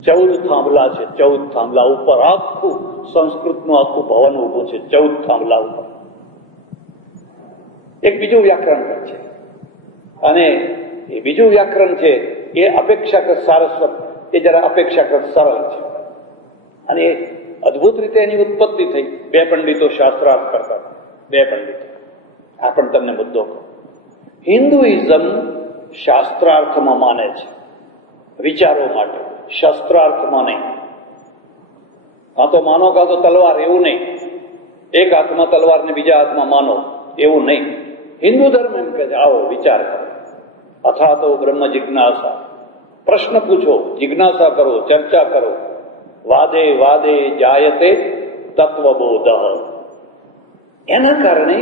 14 થાંભલા છે, 14 થાંભલા ઉપર આખું સંસ્કૃતનું આખું ભવન ઉભું છે, 14 થાંભલા ઉપર. એક બીજું વ્યાકરણ પણ છે, અને એ બીજું વ્યાકરણ છે એ અપેક્ષાકૃત સારસ્વત, એ જરા અપેક્ષાકૃત સરળ છે, અને એ અદભુત રીતે એની ઉત્પત્તિ થઈ. બે પંડિતો શાસ્ત્રાર્થ કરતા, બે પંડિતો. આ પણ તમને મુદ્દો કહું. હિન્દુઇઝમ શાસ્ત્રાર્થમાં માને છે, વિચારો માટે, શસ્ત્રાર્થમાં નહીં. કાં તો માનો કાં તો તલવાર, એવું નહીં. એક હાથમાં તલવાર ને બીજા હાથમાં માનો, એવું નહીં. હિન્દુ ધર્મ એમ કે છે આવો વિચાર કરો, અથવા તો બ્રહ્મ જિજ્ઞાસા, પ્રશ્ન પૂછો, જિજ્ઞાસા કરો, ચર્ચા કરો. વાદે વાદે જાયતે તત્વબોધ. એના કારણે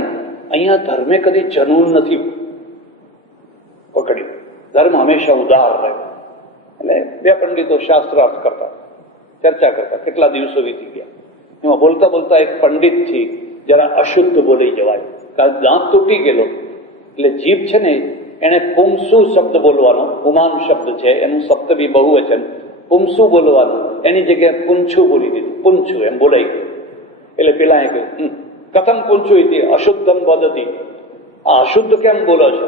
અહીંયા ધર્મે કદી જનૂન નથી પકડ્યું. ધર્મ હંમેશા ઉદાર રહ્યો. એટલે બે પંડિતો શાસ્ત્રાર્થ કરતા, ચર્ચા કરતા, કેટલા દિવસો વીતી ગયા. એમાં બોલતા બોલતા એક પંડિતથી જરા અશુદ્ધ બોલી જવાય, કારણ દાંત તૂટી ગયેલો, એટલે જીભ છે ને એને પુંસુ શબ્દ બોલવાનો, પુમાન શબ્દ છે, એનું શબ્દ બી બહુવચન, પુંસુ બોલવાનું, એની જગ્યાએ પૂંછું બોલી દીધું. પૂંછું એમ બોલાઈ ગયું. એટલે પેલા એ કહ્યું, કથમ પૂંછું હતી અશુદ્ધમ વદતી, આ અશુદ્ધ કેમ બોલો છો?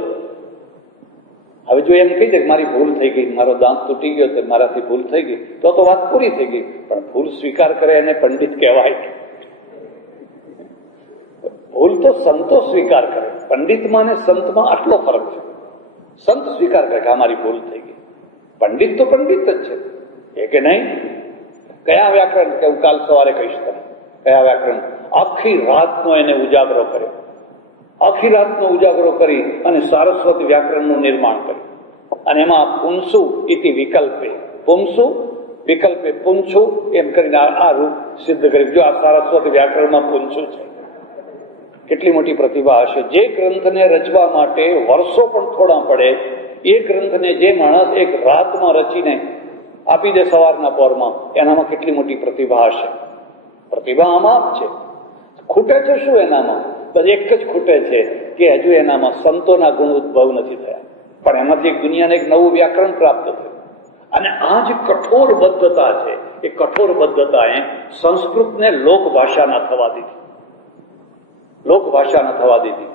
હવે જો એમ કહી દે કે મારી ભૂલ થઈ ગઈ, મારો દાંત તૂટી ગયો, તો મારાથી ભૂલ થઈ ગઈ, તો વાત પૂરી થઈ ગઈ. પણ ભૂલ સ્વીકાર કરે એને પંડિત કહેવાય. ભૂલ તો સંતો સ્વીકાર કરે, પંડિતમાં અને સંતમાં આટલો ફરક છે. સંત સ્વીકાર કરે કે આ મારી ભૂલ થઈ ગઈ, પંડિત તો પંડિત જ છે. એ કે નહીં, કયા વ્યાકરણ, કે હું કાલ સવારે કહીશ તમે કયા વ્યાકરણ. આખી રાતનો એને ઉજાગરો કર્યો, આખી રાતનો ઉજાગરો કરી અને સારસ્વત વ્યાકરણનું નિર્માણ કર્યું. અને એમાં પુંસુ ઇતિ વિકલ્પે, પુંસુ વિકલ્પે પુંછુ એમ કરીને આ રૂપ સિદ્ધ કર્યું. જો આ સારસ્વત વ્યાકરણમાં પુંછુ છે. કેટલી મોટી પ્રતિભા હશે. જે ગ્રંથને રચવા માટે વર્ષો પણ થોડા પડે, એ ગ્રંથને જે માણસ એક રાતમાં રચીને આપી દે સવારના પોરમાં, એનામાં કેટલી મોટી પ્રતિભા હશે. પ્રતિભા આમાં જ છે. ખૂટે છે શું એનામાં? બસ એક જ ખૂટે છે કે હજુ એનામાં સંતોના ગુણ ઉદ્ભવ નથી થયા. પણ એમાંથી એક દુનિયાને એક નવું વ્યાકરણ પ્રાપ્ત થયું. અને આ જે કઠોર બદ્ધતા છે, એ કઠોર બદ્ધતાએ સંસ્કૃતને લોકભાષા ના થવા દીધી. લોકભાષા ના થવા દીધી.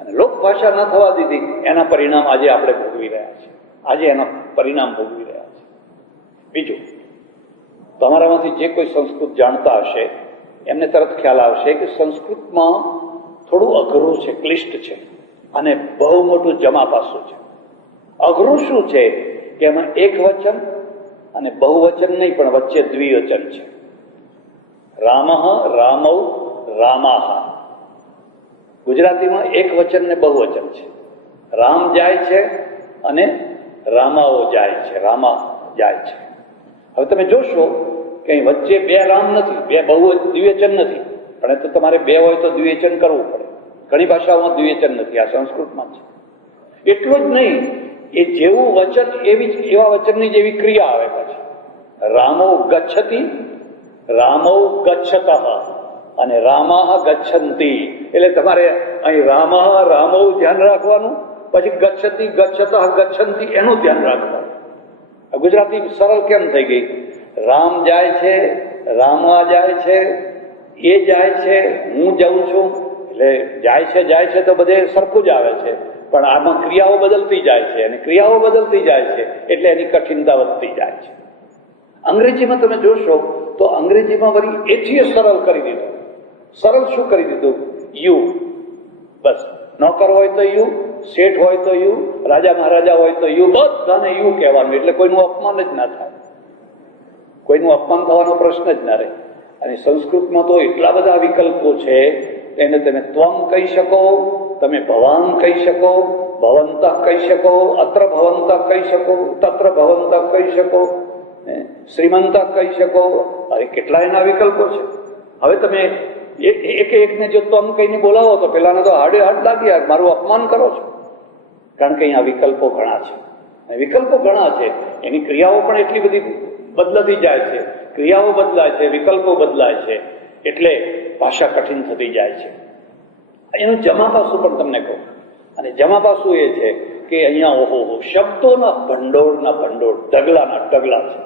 અને લોકભાષા ના થવા દીધી, એના પરિણામ આજે આપણે ભોગવી રહ્યા છીએ. આજે એના પરિણામ ભોગવી રહ્યા છે. બીજું, તમારામાંથી જે કોઈ સંસ્કૃત જાણતા હશે એમને તરત ખ્યાલ આવશે કે સંસ્કૃતમાં થોડું અઘરું છે, ક્લિષ્ટ છે, અને બહુ મોટું જમા પાસું છે. અઘરું શું છે કે એમાં એક વચન અને બહુવચન નહીં, પણ વચ્ચે દ્વિવચન છે. રામઃ, રામૌ, રામાહ. ગુજરાતીમાં એક વચન ને બહુવચન છે. રામ જાય છે અને રામાઓ જાય છે, રામા જાય છે. હવે તમે જોશો કે અહીં વચ્ચે બે રામ નથી, બે દ્વિવચન નથી, પણ એ તો તમારે બે હોય તો દ્વિવચન કરવું પડે. ઘણી ભાષાઓમાં દ્વિવચન નથી, આ સંસ્કૃતમાં છે. એટલું જ નહીં, એ જેવું વચન એવા વચનની જેવી ક્રિયા આવે પછી. રામો ગચ્છતિ, રામો ગચ્છતઃ અને રામાહ ગચ્છન્તિ. એટલે તમારે અહીં રામઃ, રામો ધ્યાન રાખવાનું, પછી ગચ્છતિ, ગચ્છતઃ, ગચ્છન્તિ એનું ધ્યાન રાખવાનું. ગુજરાતી સરળ કેમ થઈ ગઈ? રામ જાય છે, રામા જાય છે, એ જાય છે, હું જાઉં છું. એટલે જાય છે તો બધે સરખું જ આવે છે, પણ આમાં ક્રિયાઓ બદલતી જાય છે, અને ક્રિયાઓ બદલતી જાય છે એટલે એની કઠિનતા વધતી જાય છે. અંગ્રેજીમાં તમે જોશો તો અંગ્રેજીમાં વળી એથી સરળ કરી દીધું. સરળ શું કરી દીધું? યુ. બસ નોકર હોય તો યુ, શેઠ હોય તો યુ, રાજા મહારાજા હોય તો યુ, બધાને યુ કહેવાનું. એટલે કોઈનું અપમાન જ ના થાય, કોઈનું અપમાન થવાનો પ્રશ્ન જ ના રહે. અને સંસ્કૃતમાં તો એટલા બધા વિકલ્પો છે, એને તમે ત્વમ કહી શકો, તમે ભવાન કહી શકો, ભવંત કહી શકો, અત્ર ભવંત કહી શકો, તત્ર ભવંત કહી શકો, શ્રીમંત કહી શકો. અરે કેટલા એના વિકલ્પો છે. હવે તમે એક એકને જો ત્વમ કહીને બોલાવો તો પેલાને તો હાડે હાડ લાગ્યા, મારું અપમાન કરો છો. કારણ કે અહીંયા વિકલ્પો ઘણા છે, વિકલ્પો ઘણા છે, એની ક્રિયાઓ પણ એટલી બધી બદલાતી જાય છે. ક્રિયાઓ બદલાય છે, વિકલ્પો બદલાય છે, એટલે ભાષા કઠિન થતી જાય છે. એનું જમા પાસું પણ તમને કહું, અને જમા પાસું એ છે કે અહીંયા ઓહો શબ્દોના ભંડોળના ભંડોળ, ઢગલાના ઢગલા છે.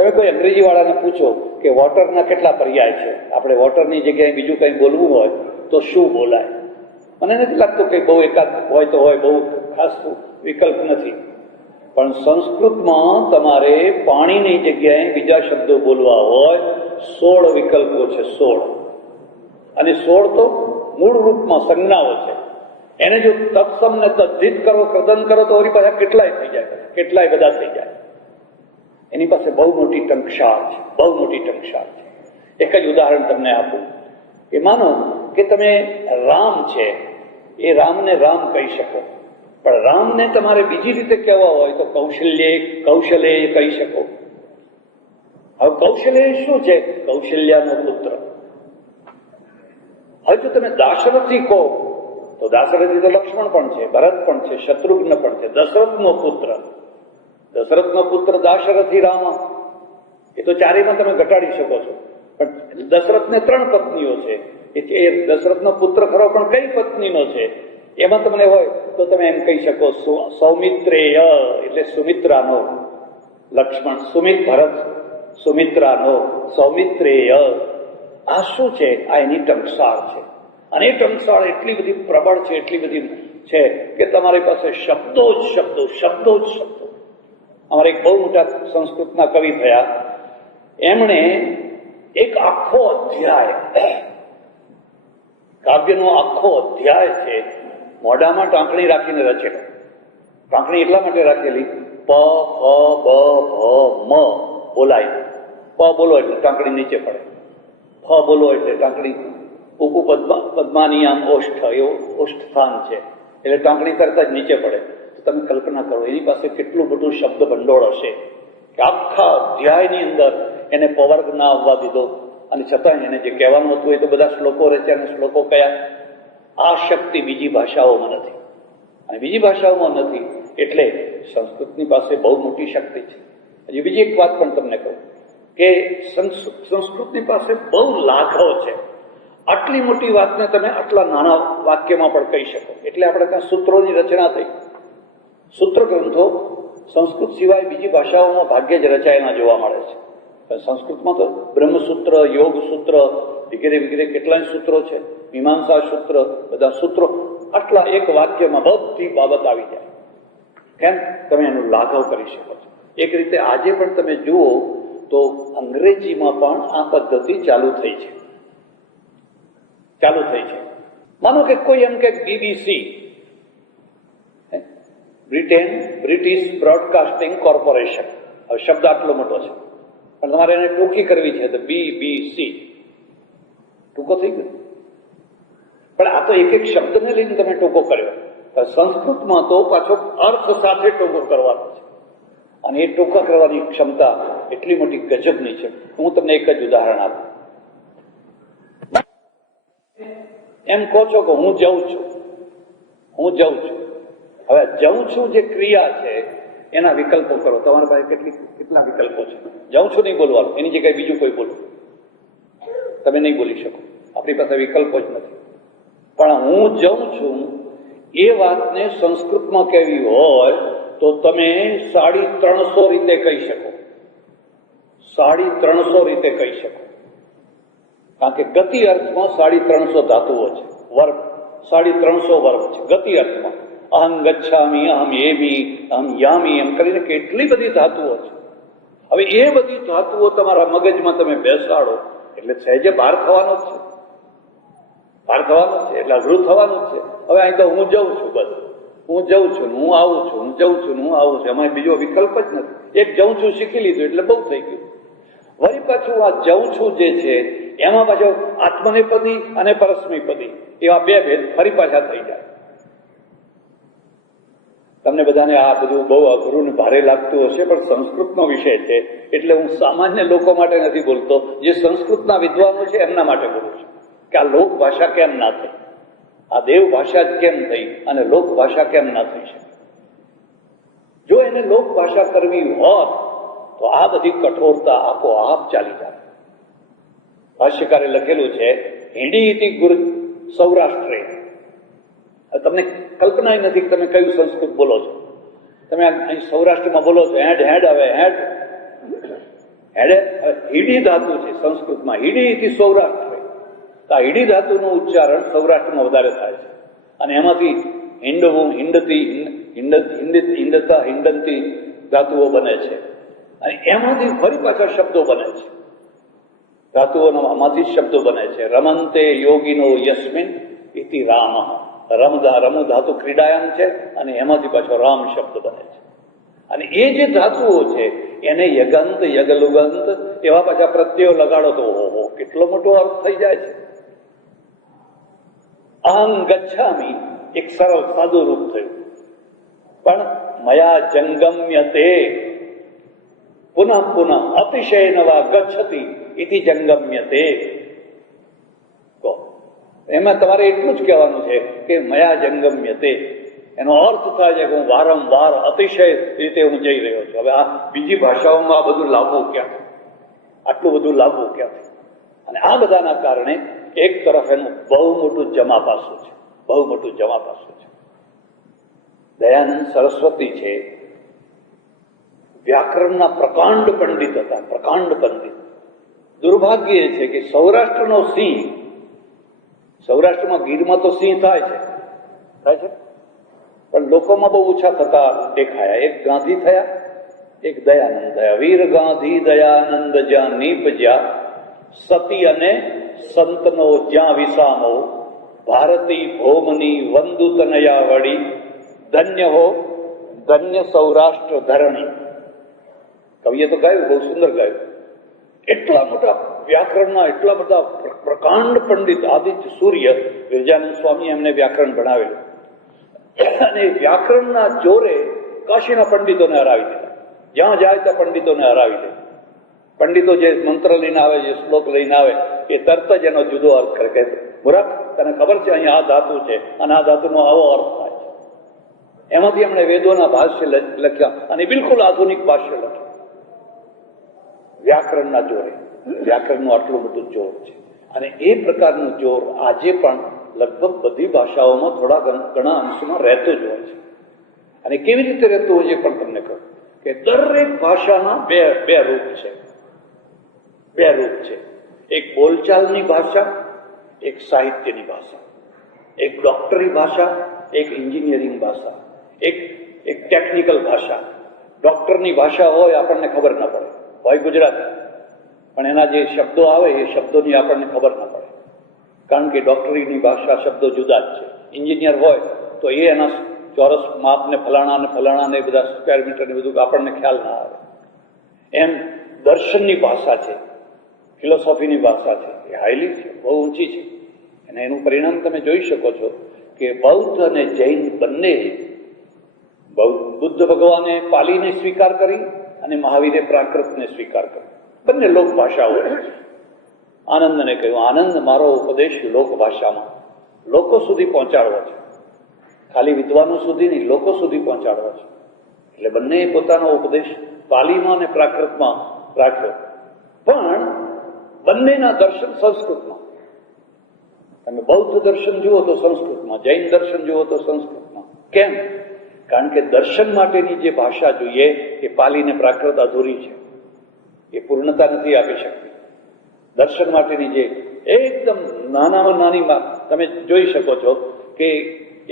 તમે કોઈ અંગ્રેજી વાળાને પૂછો કે વોટરના કેટલા પર્યાય છે, આપણે વોટરની જગ્યાએ બીજું કંઈ બોલવું હોય તો શું બોલાય? મને નથી લાગતું કે બહુ એકાદ હોય તો હોય, બહુ ખાસ વિકલ્પ નથી. પણ સંસ્કૃતમાં તમારે પાણીની જગ્યાએ બીજા શબ્દો બોલવા હોય 16 વિકલ્પો છે, 16. અને 16 તો મૂળ રૂપમાં સંજ્ઞાઓ છે. એને જો તત્સમ ને તદ્ધિત કરો, કદન કરો તો વળી પાછા કેટલાય થઈ જાય, કેટલાય બધા થઈ જાય. એની પાસે બહુ મોટી ટંકશાળ છે, બહુ મોટી ટંકશાળ છે. એક જ ઉદાહરણ તમને આપું કે માનો કે તમે રામ છે, એ રામને રામ કહી શકો, પણ રામને તમારે બીજી રીતે કહેવા હોય તો કૌશલ્ય કહી શકો. હવે કૌશલ્ય શું છે? કૌશલ્યાનો પુત્ર. હવે જો તમે દાશરથી કહો તો દાશરથી તો લક્ષ્મણ પણ છે, ભરત પણ છે, શત્રુઘ્ન પણ છે, દશરથનો પુત્ર. દશરથનો પુત્ર દાશરથી રામ, એ તો ચારેયમાં તમે ઘટાડી શકો છો. પણ દશરથને 3 પત્નીઓ છે, એ દશરથનો પુત્ર ખરો, પણ કઈ પત્નીનો છે એમાં તમને હોય તો તમે એમ કહી શકો સૌમિત્રેય, એટલે સુમિત્રાનો. લક્ષ્મણ સુમિત, ભરત સુમિત્રાનો, સૌમિત્રેય. આ શું છે? આ એની ટંકશાળ છે. અને એ ટંકશાળ એટલી બધી પ્રબળ છે, એટલી બધી છે કે તમારી પાસે શબ્દો જ શબ્દો, શબ્દો જ શબ્દો. અમારા એક બહુ મોટા સંસ્કૃતના કવિ થયા, એમણે એક આખો અધ્યાય, કાવ્યનો આખો અધ્યાય છે, મોઢામાં ટાંકણી રાખીને રચેલો. ટાંકણી એટલા માટે રાખેલી, પ, ફ, બ, ભ, મ બોલાય. પ બોલો એટલે ટાંકણી નીચે પડે, ફ બોલો એટલે ટાંકણી ઉપુ પદ્માની આમ ઓષ્ઠ, એવું ઓષ્ઠ સ્થાન છે એટલે ટાંકણી કરતા જ નીચે પડે. તો તમે કલ્પના કરો એની પાસે કેટલું બધું શબ્દ ભંડોળ હશે કે આખા અધ્યાયની અંદર એને પવર્ગ ના આવવા દીધો, અને છતાં એને જે કહેવાનું હતું એ તો બધા શ્લોકો રચ્યા. અને શ્લોકો કયા? આ શક્તિ બીજી ભાષાઓમાં નથી, અને બીજી ભાષાઓમાં નથી એટલે સંસ્કૃતની પાસે બહુ મોટી શક્તિ છે. હજી બીજી એક વાત પણ તમને કહું કે સંસ્કૃતની પાસે બહુ લાઘવ છે. આટલી મોટી વાતને તમે આટલા નાના વાક્યમાં પણ કહી શકો. એટલે આપણે ત્યાં સૂત્રોની રચના થઈ. સૂત્ર ગ્રંથો સંસ્કૃત સિવાય બીજી ભાષાઓમાં ભાગ્યે જ રચાયેલા જોવા મળે છે. સંસ્કૃતમાં તો બ્રહ્મસૂત્ર, યોગ સૂત્ર વગેરે વગેરે કેટલાય સૂત્રો છે, મીમાંસા સૂત્ર, બધા સૂત્રો આટલા એક વાક્યમાં બધી બાબત આવી જાય. કેમ? તમે એનું લાઘવ કરી શકો છો. એક રીતે આજે પણ તમે જુઓ તો અંગ્રેજીમાં પણ આ પદ્ધતિ ચાલુ થઈ છે. માનો કે કોઈ એમ કે BBC, બ્રિટિશ બ્રોડકાસ્ટિંગ કોર્પોરેશન. હવે શબ્દ આટલો મોટો છે પણ તમારે એને ટૂંકી કરવી છે તો BBC, ટૂંકો થઈ ગયો. પણ આ તો એક એક શબ્દને લઈને તમે ટૂંકો કર્યો. સંસ્કૃતમાં તો પાછો અર્થ સાથે ટૂંકો કરવાનો છે, અને એ ટૂંકા કરવાની ક્ષમતા એટલી મોટી ગજબની છે. હું તમને એક જ ઉદાહરણ આપું. એમ કહો છો કે હું જઉં છું. હવે જઉં છું જે ક્રિયા છે એના વિકલ્પો કરો. તમારા પાસે કેટલા વિકલ્પો છે? જઉં છું નહીં બોલવાનું, એની જગ્યાએ બીજું કોઈ બોલો, તમે નહીં બોલી શકો. આપણી પાસે વિકલ્પો જ નથી. પણ હું જઉં છું એ વાતને સંસ્કૃતમાં કહેવી હોય તો તમે 350 રીતે કહી શકો. 350 રીતે કહી શકો. કારણ કે ગતિ અર્થમાં 350 ધાતુઓ છે, વર્ગ 350 વર્ગ છે ગતિ અર્થમાં. અહં ગચ્છામી, અહમ એમી, અહમ યામી, એમ કરીને કેટલી બધી ધાતુઓ છે. હવે એ બધી ધાતુઓ તમારા મગજમાં તમે બેસાડો એટલે સહેજે બહાર થવાનો જ છે, એટલે અઘરું થવાનું જ છે. હવે અહીં તો હું જઉં છું, બસ હું જઉં છું, હું આવું છું, હું જઉં છું, હું આવું છું, એમાં બીજો વિકલ્પ જ નથી. એક જઉં છું શીખી લીધું એટલે બહુ થઈ ગયું. વળી પાછું આ જઉં છું જે છે એમાં પાછો આત્મનેપદી અને પરસ્મૈપદી એવા બે ભેદ ફરી પાછા થઈ જાય. તમને બધાને આ બધું બહુ અઘરું ને ભારે લાગતું હશે, પણ સંસ્કૃતનો વિષય છે એટલે હું સામાન્ય લોકો માટે નથી બોલતો. જે સંસ્કૃતના વિદ્વાનો છે એમના માટે બોલું છું કે આ લોક ભાષા કેમ ના થઈ, આ દેવ ભાષા જ કેમ થઈ અને લોક ભાષા કેમ ના થઈ શકે. જો એને લોક ભાષા કરવી હોત તો આ બધી કઠોરતા આપોઆપ ચાલી જાય. ભાષ્યકારે લખેલું છે હિંડી ઇતિ ગુર સૌરાષ્ટ્રે. તમને કલ્પના નથી કે તમે કયું સંસ્કૃત બોલો છો. તમે અહીં સૌરાષ્ટ્રમાં બોલો છો હેડ, હવે એટલે હીડી ધાતુ છે સંસ્કૃતમાં, હીડીથી સૌરાષ્ટ્ર. તો આ હીડી ધાતુનું ઉચ્ચારણ સૌરાષ્ટ્રમાં વધારે થાય છે, અને એમાંથી હિંડવું, હિંડતી, હિંડતા, હિંડંતી ધાતુઓ બને છે, અને એમાંથી ફરી પાછા શબ્દો બને છે. ધાતુઓમાંથી શબ્દો બને છે. રમંતે યોગીનો યસ્મિન ઇતિ રામ. રમુ ધાતુ ક્રીડાયામ છે, અને એમાંથી પાછો રામ શબ્દ બને છે. અને એ જે ધાતુઓ છે એને યગંત, યગલુગંત એવા પાછા પ્રત્યયો લગાડો તો ઓહો કેટલો મોટો અર્થ થઈ જાય છે. અહં ગચ્છામિ એક સરળ સાદું રૂપ થયું, પણ મયા જંગમ્યતે પુનઃ પુનઃ અતિશય નવા ગચ્છતિ ઇતિ જંગમ્યતે. તો એમાં તમારે એટલું જ કહેવાનું છે કે મયા જંગમ્યતે, એનો અર્થ થાય છે કે હું વારંવાર અતિશય રીતે હું જઈ રહ્યો છું. હવે આ બીજી ભાષાઓમાં આ બધું લાવવું ક્યાંથી, આટલું બધું લાવવું ક્યાંથી? અને આ બધાના કારણે એક તરફ એનું બહુ મોટું જમા પાસું છે, બહુ મોટું જમા પાસું છે. દયાનંદ સરસ્વતી છે, વ્યાકરણના પ્રકાંડ પંડિત હતા, પ્રકાંડ પંડિત. દુર્ભાગ્ય એ છે કે સૌરાષ્ટ્રનો સિંહ, સૌરાષ્ટ્રમાં ગીરમાં તો સિંહ થાય છે, પણ લોકોમાં બહુ ઓછા થતા દેખાયા. એક ગાંધી થયા, એક દયાનંદ થયા. વીર ગાંધી દયાનંદ જ્યાં નીપજ્યા, સતી અને સંતનો જ્યાં વિસામો, ભારતી ભૌમની વંદુ તનયા વળી, ધન્ય હો ધન્ય સૌરાષ્ટ્ર ધરણી. કવિએ તો ગાયું, બહુ સુંદર ગાયું. એટલા મોટા વ્યાકરણના એટલા બધા પ્રકાંડ પંડિત આદિત્ય સૂર્ય વિરજાનંદ સ્વામી એમને વ્યાકરણ ભણાવેલું, અને વ્યાકરણના જોરે કાશીના પંડિતોને હરાવી દીધા. જ્યાં જાય ત્યાં પંડિતોને હરાવી દે. પંડિતો જે મંત્ર લઈને આવે, જે શ્લોક લઈને આવે, એ તરત જ એનો જુદો અર્થ કરે કે મૂર્ખ, તને ખબર છે અહીંયા આ ધાતુ છે અને આ ધાતુનો આવો અર્થ થાય છે. એમાંથી એમણે વેદોના ભાષ્ય લખ્યા, અને બિલકુલ આધુનિક ભાષ્ય લખ્યા વ્યાકરણના જોરે. વ્યાકરણનું આટલું બધું જોર છે, અને એ પ્રકારનું જોર આજે પણ લગભગ બધી ભાષાઓમાં થોડા ઘણા અંશમાં રહેતું જ હોય છે. અને કેવી રીતે રહેતું હોય છે પણ તમને કહું કે દરેક ભાષાના બે રૂપ છે, બે રૂપ છે. એક બોલચાલની ભાષા, એક સાહિત્યની ભાષા, એક ડોક્ટરી ભાષા, એક એન્જિનિયરિંગ ભાષા, એક ટેકનિકલ ભાષા. ડોક્ટરની ભાષા હોય આપણને ખબર ના પડે, હોય ગુજરાતી, પણ એના જે શબ્દો આવે એ શબ્દોની આપણને ખબર ના પડે, કારણ કે ડોક્ટરીની ભાષા શબ્દો જુદા જ છે. એન્જિનિયર હોય તો એ એના ચોરસ માપ ને ફલાણા ને બધા સ્ક્વેર મીટર ને બધું આપણને ખ્યાલ ના આવે. એમ દર્શનની ભાષા છે, ફિલોસોફીની ભાષા છે, એ હાઈલી છે, બહુ ઊંચી છે. અને એનું પરિણામ તમે જોઈ શકો છો કે બૌદ્ધ અને જૈન બંને, બુદ્ધ ભગવાને પાલીને સ્વીકાર કરી અને મહાવીરે પ્રાકૃતને સ્વીકાર કર્યો. બંને લોક ભાષાઓ. આનંદને કહ્યું, આનંદ મારો ઉપદેશ લોક ભાષામાં લોકો સુધી પહોંચાડવો છે, ખાલી વિદ્વાનો સુધી નહીં, લોકો સુધી પહોંચાડવો છે. એટલે બંને પોતાનો ઉપદેશ પાલીમાં અને પ્રાકૃતમાં રાખ્યો, પણ બંનેના દર્શન સંસ્કૃતમાં. તમે બૌદ્ધ દર્શન જુઓ તો સંસ્કૃતમાં, જૈન દર્શન જુઓ તો સંસ્કૃતમાં. કેમ? કારણ કે દર્શન માટેની જે ભાષા જોઈએ એ પાલી ને પ્રાકૃત અધૂરી છે, એ પૂર્ણતા નથી આપી શકતી. દર્શન માટેની જે એકદમ નાનામાં નાની તમે જોઈ શકો છો કે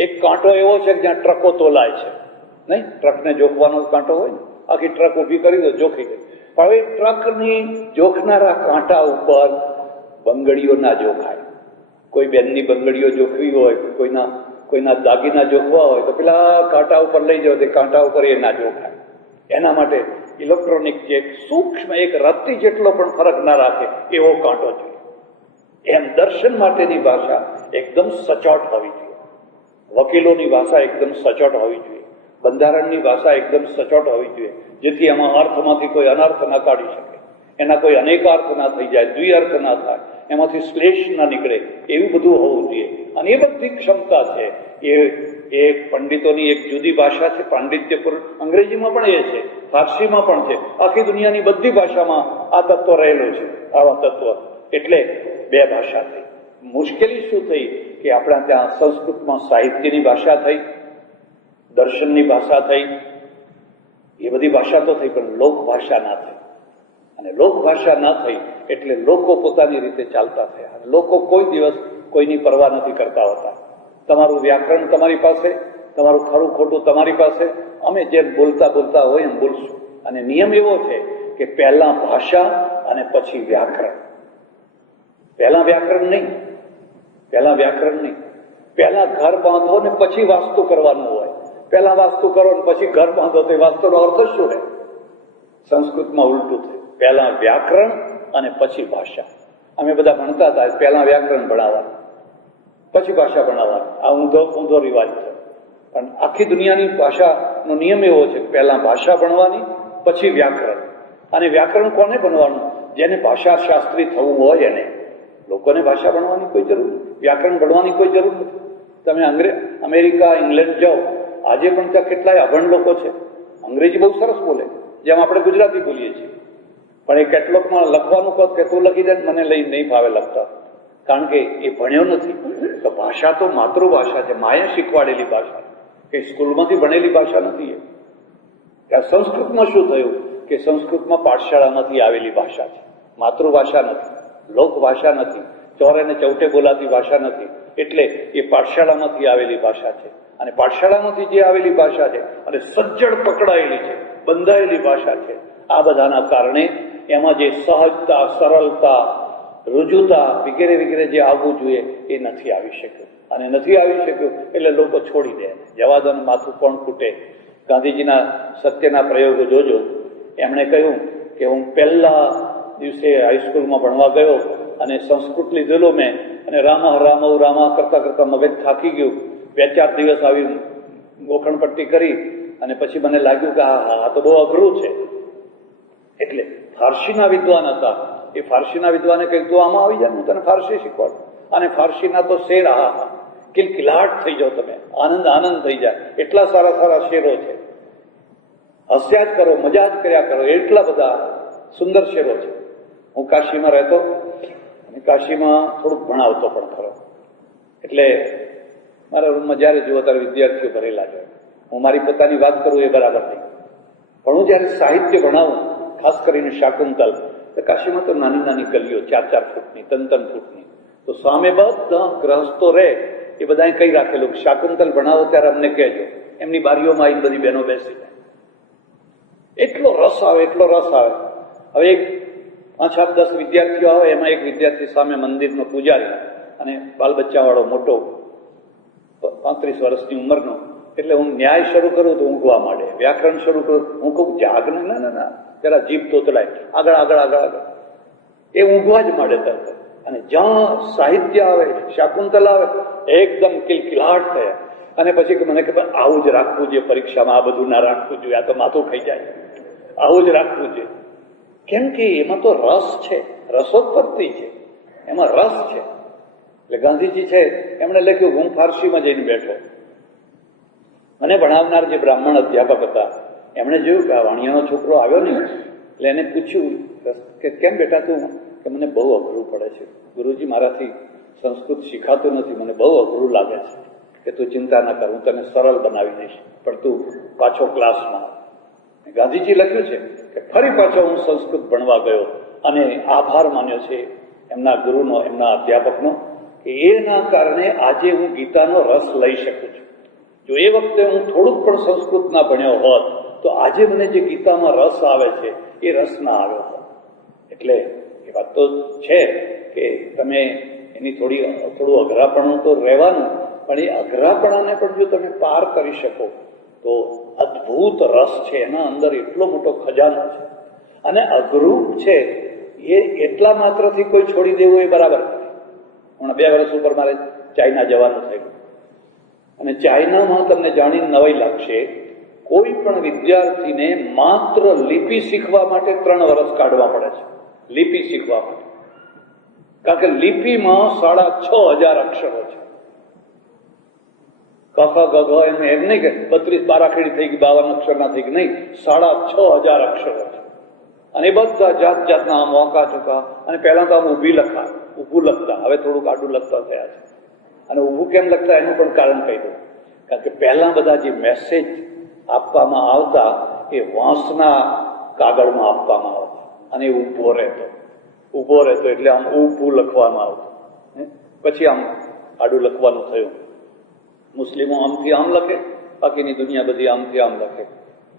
એક કાંટો એવો છે કે જ્યાં ટ્રકો તોલાય છે, નહીં? ટ્રકને જોખવાનો કાંટો હોય ને, આખી ટ્રક ઊભી કરી દો, જોખી ગઈ. પણ એ ટ્રકની જોખનારા કાંટા ઉપર બંગડીઓ ના જોખાય. કોઈ બેનની બંગડીઓ જોખવી હોય, કોઈના દાગીના જોખવા હોય તો પેલા કાંટા ઉપર લઈ જાવ, તે કાંટા ઉપર એ ના જોખાય. એના માટે ઇલેક્ટ્રોનિક જે સૂક્ષ્મ એક રત્તી જેટલો પણ ફરક ના રાખે એવો કાંટો જોઈએ. એમ દર્શન માટેની ભાષા એકદમ સચોટ હોવી જોઈએ. વકીલોની ભાષા એકદમ સચોટ હોવી જોઈએ. બંધારણની ભાષા એકદમ સચોટ હોવી જોઈએ, જેથી એમાં અર્થમાંથી કોઈ અનર્થ ના કાઢી શકે, એના કોઈ અનેકાર્થ ના થઈ જાય, દ્વિઅર્થ ના થાય, એમાંથી શ્લેષ ના નીકળે, એવું બધું હોવું જોઈએ. અને એ બધી ક્ષમતા છે એ પંડિતોની એક જુદી ભાષા છે, પાંડિત્યપૂર્ણ. અંગ્રેજીમાં પણ એ છે, ફારસીમાં પણ છે, આખી દુનિયાની બધી ભાષામાં આ તત્વ રહેલું છે, આવા તત્વ. એટલે બે ભાષા થઈ. મુશ્કેલી શું થઈ કે આપણા ત્યાં સંસ્કૃતમાં સાહિત્યની ભાષા થઈ, દર્શનની ભાષા થઈ, એ બધી ભાષા તો થઈ, પણ લોક ભાષા ના થઈ. અને લોકભાષા ના થઈ એટલે લોકો પોતાની રીતે ચાલતા થયા. લોકો કોઈ દિવસ કોઈની પરવા નથી કરતા હોતા. તમારું વ્યાકરણ તમારી પાસે, તમારું ખરું ખોટું તમારી પાસે, અમે જેમ બોલતા બોલતા હોય એમ બોલશું. અને નિયમ એવો છે કે પહેલા ભાષા અને પછી વ્યાકરણ. પહેલા વ્યાકરણ નહીં, પહેલા ઘર બાંધો ને પછી વાસ્તુ કરવાનું હોય. પહેલા વાસ્તુ કરો ને પછી ઘર બાંધો તો વાસ્તુનો અર્થ શું રહે? સંસ્કૃતમાં ઉલટું થયું. પહેલા વ્યાકરણ અને પછી ભાષા. અમે બધા ભણતા હતા, પહેલા વ્યાકરણ ભણાવવાનું પછી ભાષા ભણાવવાનું. આ ઊંધો રિવાજ છે. પણ આખી દુનિયાની ભાષાનો નિયમ એવો છે, પહેલા ભાષા ભણવાની પછી વ્યાકરણ. અને વ્યાકરણ કોને ભણવાનું? જેને ભાષા શાસ્ત્રી થવું હોય એને. લોકોને ભાષા ભણવાની કોઈ જરૂર નથી, વ્યાકરણ ભણવાની કોઈ જરૂર નથી. તમે અમેરિકા, ઇંગ્લેન્ડ જાઓ, આજે પણ ત્યાં કેટલાય અભણ લોકો છે, અંગ્રેજી બહુ સરસ બોલે, જેમ આપણે ગુજરાતી બોલીએ છીએ. પણ એ કેટલોકમાં લખવાનું કહો કે તું લખી દે, મને લઈ નહીં ફાવે લખતા, કારણ કે એ ભણ્યો નથી. તો ભાષા તો માતૃભાષા છે, માએ શીખવાડેલી ભાષા, કે સ્કૂલમાંથી ભણેલી ભાષા નથી. એ સંસ્કૃતમાં શું થયું કે સંસ્કૃતમાં પાઠશાળામાંથી આવેલી ભાષા છે, માતૃભાષા નથી, લોકભાષા નથી, ચોરે ને ચૌટે બોલાતી ભાષા નથી. એટલે એ પાઠશાળામાંથી આવેલી ભાષા છે. અને પાઠશાળામાંથી જે આવેલી ભાષા છે અને સજ્જડ પકડાયેલી છે, બંધાયેલી ભાષા છે. આ બધાના કારણે એમાં જે સહજતા, સરળતા, રુજુતા વગેરે વગેરે જે આવવું જોઈએ એ નથી આવી શક્યું. અને નથી આવી શક્યું એટલે લોકો છોડી દે, જવા દો, માથું કોણ ફૂટે. ગાંધીજીના સત્યના પ્રયોગો જોજો. એમણે કહ્યું કે હું પહેલા દિવસે હાઈસ્કૂલમાં ભણવા ગયો અને સંસ્કૃત લીધેલો મેં, અને રામા કરતા કરતા મગજ થાકી ગયું. 2-4 દિવસ આવી ગોખણપટ્ટી કરી અને પછી મને લાગ્યું કે આ તો બહુ અઘરું છે. એટલે ફારસીના વિદ્વાન હતા, એ ફારસીના વિદ્વાને કહ્યું તું આમાં આવી જાય, હું તને ફારસી શીખવાડું. અને ફારસીના તો શેર કિલકિલાટ થઈ જાઓ તમે, આનંદ થઈ જાય, એટલા સારા સારા શેરો છે. હસ્યા જ કરો, મજા જ કર્યા કરો, એટલા બધા સુંદર શેરો છે. હું કાશીમાં રહેતો અને કાશીમાં થોડુંક ભણાવતો પણ ખરો. એટલે મારા રૂમમાં જયારે જુઓ ત્યારે વિદ્યાર્થીઓ ભરેલા જ હોય. હું મારી પોતાની વાત કરું એ બરાબર નહીં, પણ હું જયારે સાહિત્ય ભણાવું, ખાસ કરીને શાકુંતલ, તો કાશીમાં તો નાની નાની ગલીઓ 4-4 ફૂટની, 3-3 ફૂટની, તો સામે બધા ગ્રહસ્થો રહે. એ બધાએ કઈ રાખેલું શાકુંતલ ભણાવો ત્યારે અમને કહેજો. એમની બારીઓમાં આવીને બધી બહેનો બેસી જાય. એટલો રસ આવે. હવે 5-7-10 વિદ્યાર્થીઓ આવે, એમાં એક વિદ્યાર્થી સામે મંદિરનો પૂજારી અને બાલ બચ્ચા વાળો મોટો 35 વર્ષની ઉંમરનો. એટલે હું ન્યાય શરૂ કરું તો ઊંઘવા માંડે, વ્યાકરણ શરૂ કરું, હું કહું જાગ ને, ના જરા જીભ તોતડાય, આગળ. એ ઊંઘવા જ માંડે તરત. અને જ્યાં સાહિત્ય આવે, શાકુંતલ આવે, એકદમ કિલકિલાટ થયા. અને પછી મને કે આવું જ રાખવું જોઈએ પરીક્ષામાં, આ બધું ના રાખવું જોઈએ, આ તો માથું ખાઈ જાય, આવું જ રાખવું જોઈએ. કેમ કે એમાં તો રસ છે, રસોત્પત્તિ છે, એમાં રસ છે. એટલે ગાંધીજી છે એમણે લખ્યું, હું ફારસીમાં જઈને બેઠો. મને ભણાવનાર જે બ્રાહ્મણ અધ્યાપક હતા એમણે જોયું કે આ વાણિયાનો છોકરો આવ્યો ને, એટલે એને પૂછ્યું કે કેમ બેટા તું? કે મને બહુ અઘરું પડે છે ગુરુજી, મારાથી સંસ્કૃત શીખાતું નથી, મને બહુ અઘરું લાગે છે. કે તું ચિંતા ન કર, હું તને સરળ બનાવી દઈશ, પણ તું પાછો ક્લાસમાં. ગાંધીજી લખ્યું છે કે ફરી પાછો હું સંસ્કૃત ભણવા ગયો અને આભાર માન્યો છે એમના ગુરુનો, એમના અધ્યાપકનો, કે એના કારણે આજે હું ગીતાનો રસ લઈ શકું છું. જો એ વખતે હું થોડુંક પણ સંસ્કૃત ના ભણ્યો હોત તો આજે મને જે ગીતામાં રસ આવે છે એ રસ ના આવ્યો હોત. એટલે એ વાત તો છે કે તમે એની થોડું અઘરાપણું તો રહેવાનું, પણ એ અઘરાપણાને પણ જો તમે પાર કરી શકો તો અદ્ભુત રસ છે, એના અંદર એટલો મોટો ખજાનો છે. અને અઘરું છે એ એટલા માત્રથી કોઈ છોડી દેવું એ બરાબર નથી. હમણાં 2 વર્ષ ઉપર મારે ચાઇના જવાનું થયું, અને ચાઇનામાં તમને જાણીને નવાઈ લાગશે, કોઈ પણ વિદ્યાર્થીને માત્ર લિપિ શીખવા માટે 3 વર્ષ કાઢવા પડે છે. લિપિ શીખવા માટે, કારણ કે લિપિમાં 6500 અક્ષરો છે. કફ ગઘ એમ નહીં કે 32 બારાખડી થઈ ગઈ, 52 અક્ષરના થઈ ગઈ, નહીં, 6500 અક્ષરો છે. અને બધા જાત જાતના મોકા ચૂકા. અને પહેલા તો આમ ઊભું લખતા, હવે થોડુંક આડું લખતા થયા છે. અને ઊભું કેમ લખતા એનું પણ કારણ કહી દઉં, કારણ કે પહેલા બધા જે મેસેજ આપવામાં આવતા એ વાંસના કાગળમાં આપવામાં આવતા. અને ઊભો રહેતો એટલે આમ ઊભું લખવામાં આવતું, પછી આમ આડું લખવાનું થયું. મુસ્લિમો આમથી આમ લખે, બાકીની દુનિયા બધી આમથી આમ લખે.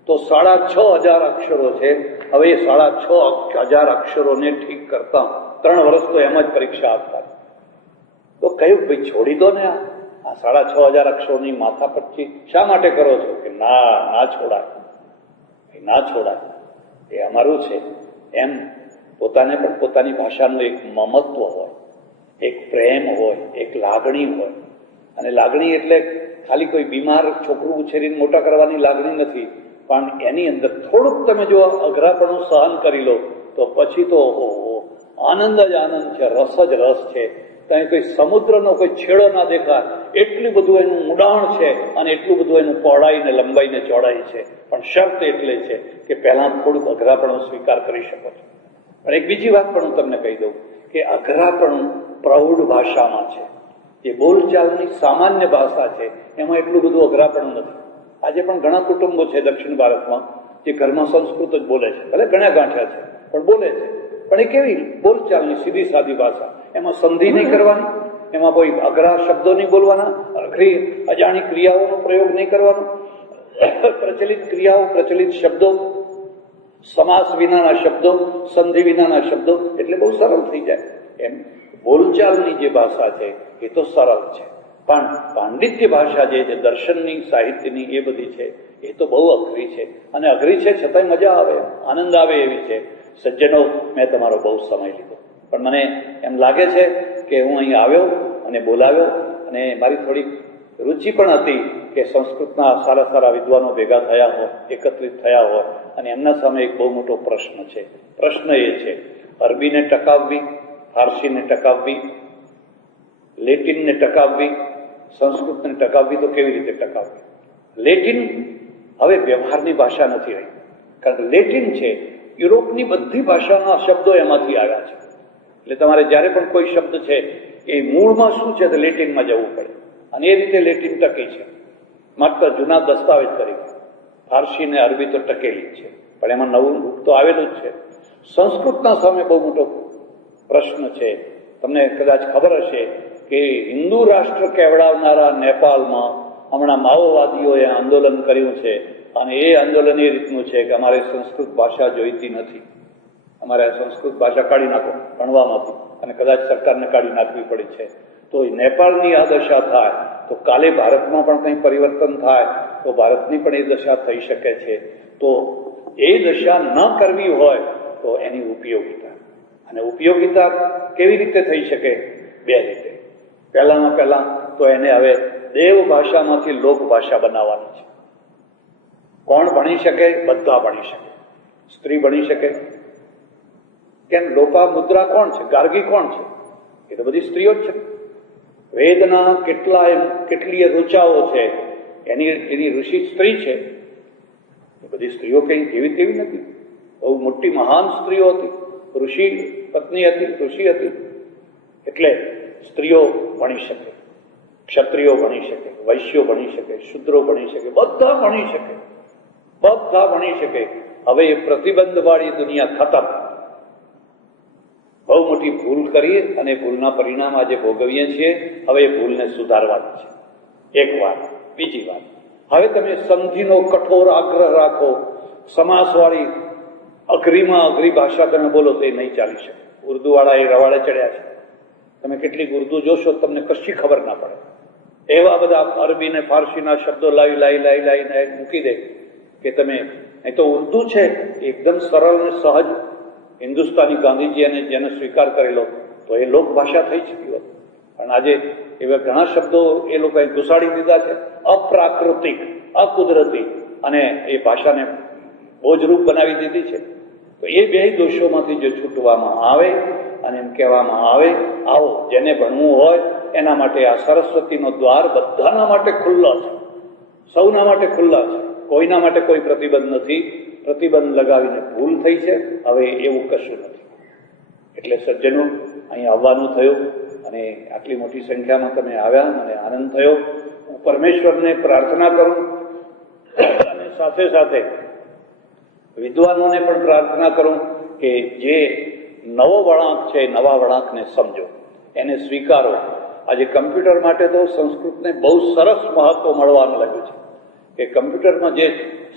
તો 6,500 અક્ષરો છે. હવે એ 6,500 અક્ષરોને ઠીક કરતા 3 વર્ષ તો એમ જ પરીક્ષા આપતા. તો કહ્યું ભાઈ છોડી દો ને, આ 6,500 અક્ષરોની માથા પછી શા માટે કરો છો? કે ના છોડાય, એ અમારું છે. એમ પોતાને પણ પોતાની ભાષાનું એક મમત્વ હોય, એક પ્રેમ હોય, એક લાગણી હોય. અને લાગણી એટલે ખાલી કોઈ બીમાર છોકરું ઉછેરીને મોટા કરવાની લાગણી નથી, પણ એની અંદર થોડુંક તમે જો અઘરાપણું સહન કરી લો તો પછી તો આનંદ જ આનંદ છે, રસ જ રસ છે. ત્યાં કોઈ સમુદ્રનો કોઈ છેડો ના દેખાય એટલું બધું એનું ઊંડાણ છે અને એટલું બધું એનું પહોળાઈ ને લંબાઈ ને ચોડાઈ છે. પણ શરત એટલે છે કે પહેલા થોડુંક અઘરાપણું સ્વીકાર કરી શકો છો. પણ એક બીજી વાત પણ હું તમને કહી દઉં કે અઘરાપણું પ્રૌઢ ભાષામાં છે, જે બોલચાલની સામાન્ય ભાષા છે એમાં એટલું બધું અઘરાપણું નથી. આજે પણ ઘણા કુટુંબો છે દક્ષિણ ભારતમાં જે ઘરમાં સંસ્કૃત જ બોલે છે, ભલે ઘણા ગાંઠ્યા છે પણ બોલે છે. પણ એ કેવી બોલચાલની સીધી સાદી ભાષા, એમાં સંધિ નહીં કરવાની, એમાં કોઈ અઘરા શબ્દો નહીં બોલવાના, અઘરી અજાણી ક્રિયાઓનો પ્રયોગ નહીં કરવાનો, પ્રચલિત ક્રિયાઓ, પ્રચલિત શબ્દો, સમાસ વિનાના શબ્દો, સંધિ વિનાના શબ્દો, એટલે બહુ સરળ થઈ જાય. એમ બોલચાલની જે ભાષા છે એ તો સરળ છે, પણ પાંડિત્ય ભાષા જે છે દર્શનની, સાહિત્યની, એ બધી છે એ તો બહુ અઘરી છે. અને અઘરી છે છતાંય મજા આવે, આનંદ આવે એવી છે. સજ્જનો, મેં તમારો બહુ સમય લીધો, પણ મને એમ લાગે છે કે હું અહીં આવ્યો અને બોલાવ્યો, અને મારી થોડીક રુચિ પણ હતી કે સંસ્કૃતના સારા સારા વિદ્વાનો ભેગા થયા હોય, એકત્રિત થયા હોય, અને એમના સામે એક બહુ મોટો પ્રશ્ન છે. પ્રશ્ન એ છે, અરબીને ટકાવવી, ફારસીને ટકાવવી, લેટિનને ટકાવવી, સંસ્કૃતને ટકાવવી, તો કેવી રીતે ટકાવવી? લેટિન હવે વ્યવહારની ભાષા નથી રહી, કારણ કે લેટિન છે યુરોપની બધી ભાષાના શબ્દો એમાંથી આવ્યા છે. એટલે તમારે જ્યારે પણ કોઈ શબ્દ છે એ મૂળમાં શું છે તો લેટિનમાં જવું પડે, અને એ રીતે લેટિન ટકી છે માત્ર જૂના દસ્તાવેજ તરીકે. ફારસી ને અરબી તો ટકેલી જ છે, પણ એમાં નવું રૂપ તો આવેલું જ છે. સંસ્કૃતના સામે બહુ મોટો પ્રશ્ન છે. તમને કદાચ ખબર હશે કે હિન્દુ રાષ્ટ્ર કહેવડાવનારા નેપાળમાં હમણાં માઓવાદીઓએ આંદોલન કર્યું છે, અને એ આંદોલન એ રીતનું છે કે અમારે સંસ્કૃત ભાષા જોઈતી નથી, અમારે સંસ્કૃત ભાષા કાઢી નાખો ભણવામાંથી, અને કદાચ સરકારને કાઢી નાખવી પડી છે. તો નેપાળની આ દશા થાય તો કાલે ભારતમાં પણ કંઈ પરિવર્તન થાય તો ભારતની પણ એ દશા થઈ શકે છે. તો એ દશા ન કરવી હોય તો એની ઉપયોગિતા, અને ઉપયોગિતા કેવી રીતે થઈ શકે? 2 રીતે. પહેલામાં પહેલા તો એને હવે દેવ ભાષામાંથી લોક ભાષા બનાવવાની છે. કોણ ભણી શકે? બધા ભણી શકે. સ્ત્રી ભણી શકે? કેમ? લોપા મુદ્રા કોણ છે? ગાર્ગી કોણ છે? એ તો બધી સ્ત્રીઓ જ છે. વેદના કેટલીય ઋચાઓ છે, એની ઋષિ સ્ત્રી છે. એ બધી સ્ત્રીઓ કઈ જેવી તેવી નથી, બહુ મોટી મહાન સ્ત્રીઓ હતી, ઋષિ પત્ની હતી, ઋષિ હતી. એટલે સ્ત્રીઓ ભણી શકે, ક્ષત્રિયો ભણી શકે, વૈશ્યો ભણી શકે, શૂદ્રો ભણી શકે, બધા ભણી શકે, બધા ભણી શકે. હવે એ પ્રતિબંધવાળી દુનિયા ખતમ. બહુ મોટી ભૂલ કરી અને ભૂલના પરિણામ આજે ભોગવીએ છીએ. હવે એ ભૂલને સુધારવાની છે. એક વાત. બીજી વાત, હવે તમે સંધિનો કઠોર આગ્રહ રાખો, સમાસવાળી અઘરીમાં અઘરી ભાષા તમે બોલો તો એ નહીં ચાલી શકે. ઉર્દુ વાળા એ રવાડે ચડ્યા છે. તમે કેટલીક ઉર્દુ જોશો તમને કશી ખબર ના પડે. એવા બધા અરબી ને ફારસીના શબ્દો લાવી મૂકી દે કે તમે, એ તો ઉર્દુ છે એકદમ સરળ ને સહજ. હિન્દુસ્તાની ગાંધીજી અને જેને સ્વીકાર કરેલો તો એ લોક ભાષા થઈ ચૂકી હોત. પણ આજે એવા ઘણા શબ્દો એ લોકોએ ઘુસાડી દીધા છે, અપ્રાકૃતિક, અકુદરતી, અને એ ભાષાને બોજરૂપ બનાવી દીધી છે. તો એ 2 દોષોમાંથી જો છૂટવામાં આવે અને એમ કહેવામાં આવે, આવો જેને ભણવું હોય એના માટે આ સરસ્વતીનો દ્વાર બધાના માટે ખુલ્લો છે, સૌના માટે ખુલ્લા છે. કોઈના માટે કોઈ પ્રતિબંધ નથી. પ્રતિબંધ લગાવીને ભૂલ થઈ છે, હવે એવું કશું નથી. એટલે સજ્જનો, અહીં આવવાનું થયું અને આટલી મોટી સંખ્યામાં તમે આવ્યા, મને આનંદ થયો. હું પરમેશ્વરને પ્રાર્થના કરું અને સાથે સાથે વિદ્વાનોને પણ પ્રાર્થના કરું કે જે નવો વળાંક છે નવા વળાંકને સમજો, એને સ્વીકારો. આજે કમ્પ્યુટર માટે તો સંસ્કૃતને બહુ સરસ મહત્વ મળવાનું લાગ્યું છે કે કમ્પ્યુટરમાં જે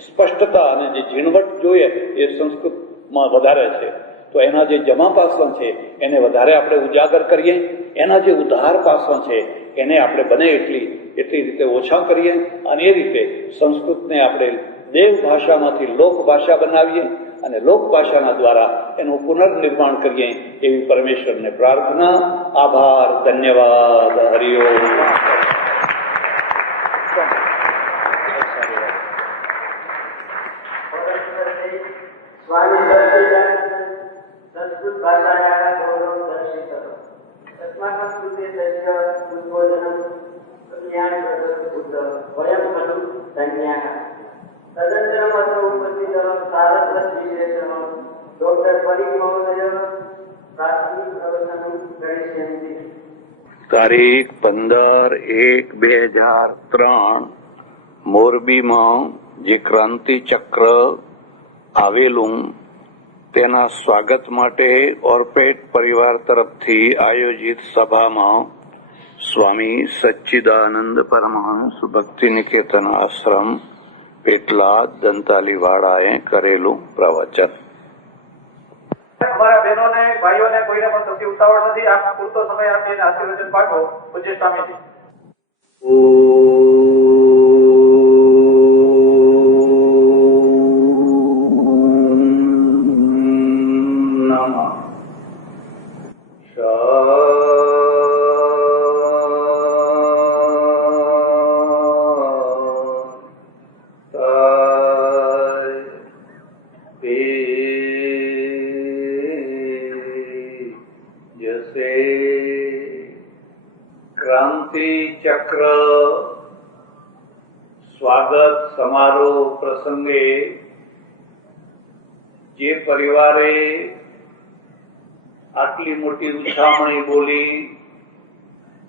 સ્પષ્ટતા અને જે ઝીણવટ જોઈએ એ સંસ્કૃતમાં વધારે છે. તો એના જે જમા પાસા છે એને વધારે આપણે ઉજાગર કરીએ, એના જે ઉધાર પાસા છે એને આપણે બને એટલી રીતે ઓછા કરીએ, અને એ રીતે સંસ્કૃતને આપણે દેવ ભાષામાંથી લોક ભાષા બનાવીએ અને લોક ભાષાના દ્વારા એનું પુનર્નિર્માણ કરીએ એવી પરમેશ્વરને પ્રાર્થના. આભાર, ધન્યવાદ, હરિઓમ. संस्कृत भाषायाः गौरवं दर्शितम् अस्माकं कृते तस्य उद्बोधनं ज्ञानप्रदं वयं खलु धन्याः. तदनन्तरम् अत्र उपस्थितः सारस्वतविशेषः डॉक्टर परीख महोदय प्राथमिक प्रवचनं करिष्यन्ति. તારીખ 15/1/2003 મોરબીમાં જે ક્રાંતિ ચક્ર આવેલું તેના સ્વાગત માટે ઓર્પેટ પરિવાર તરફથી આયોજિત સભામાં સ્વામી સચ્ચિદાનંદ પરમહંસ ભક્તિ નિકેતન આશ્રમ પેટલાદ દંતાલીવાડાએ કરેલું પ્રવચન. અમારા બહેનોને ભાઈઓને કોઈને પણ કશી ઉતાવળ નથી. આપ પૂરતો સમય આપીને આશીર્વચન પાઠવો પૂજ્ય સ્વામીજી. ક્રાંતિ ચક્ર સ્વાગત સમારોહ પ્રસંગે જે પરિવારે આટલી મોટી ઉછામણી બોલી,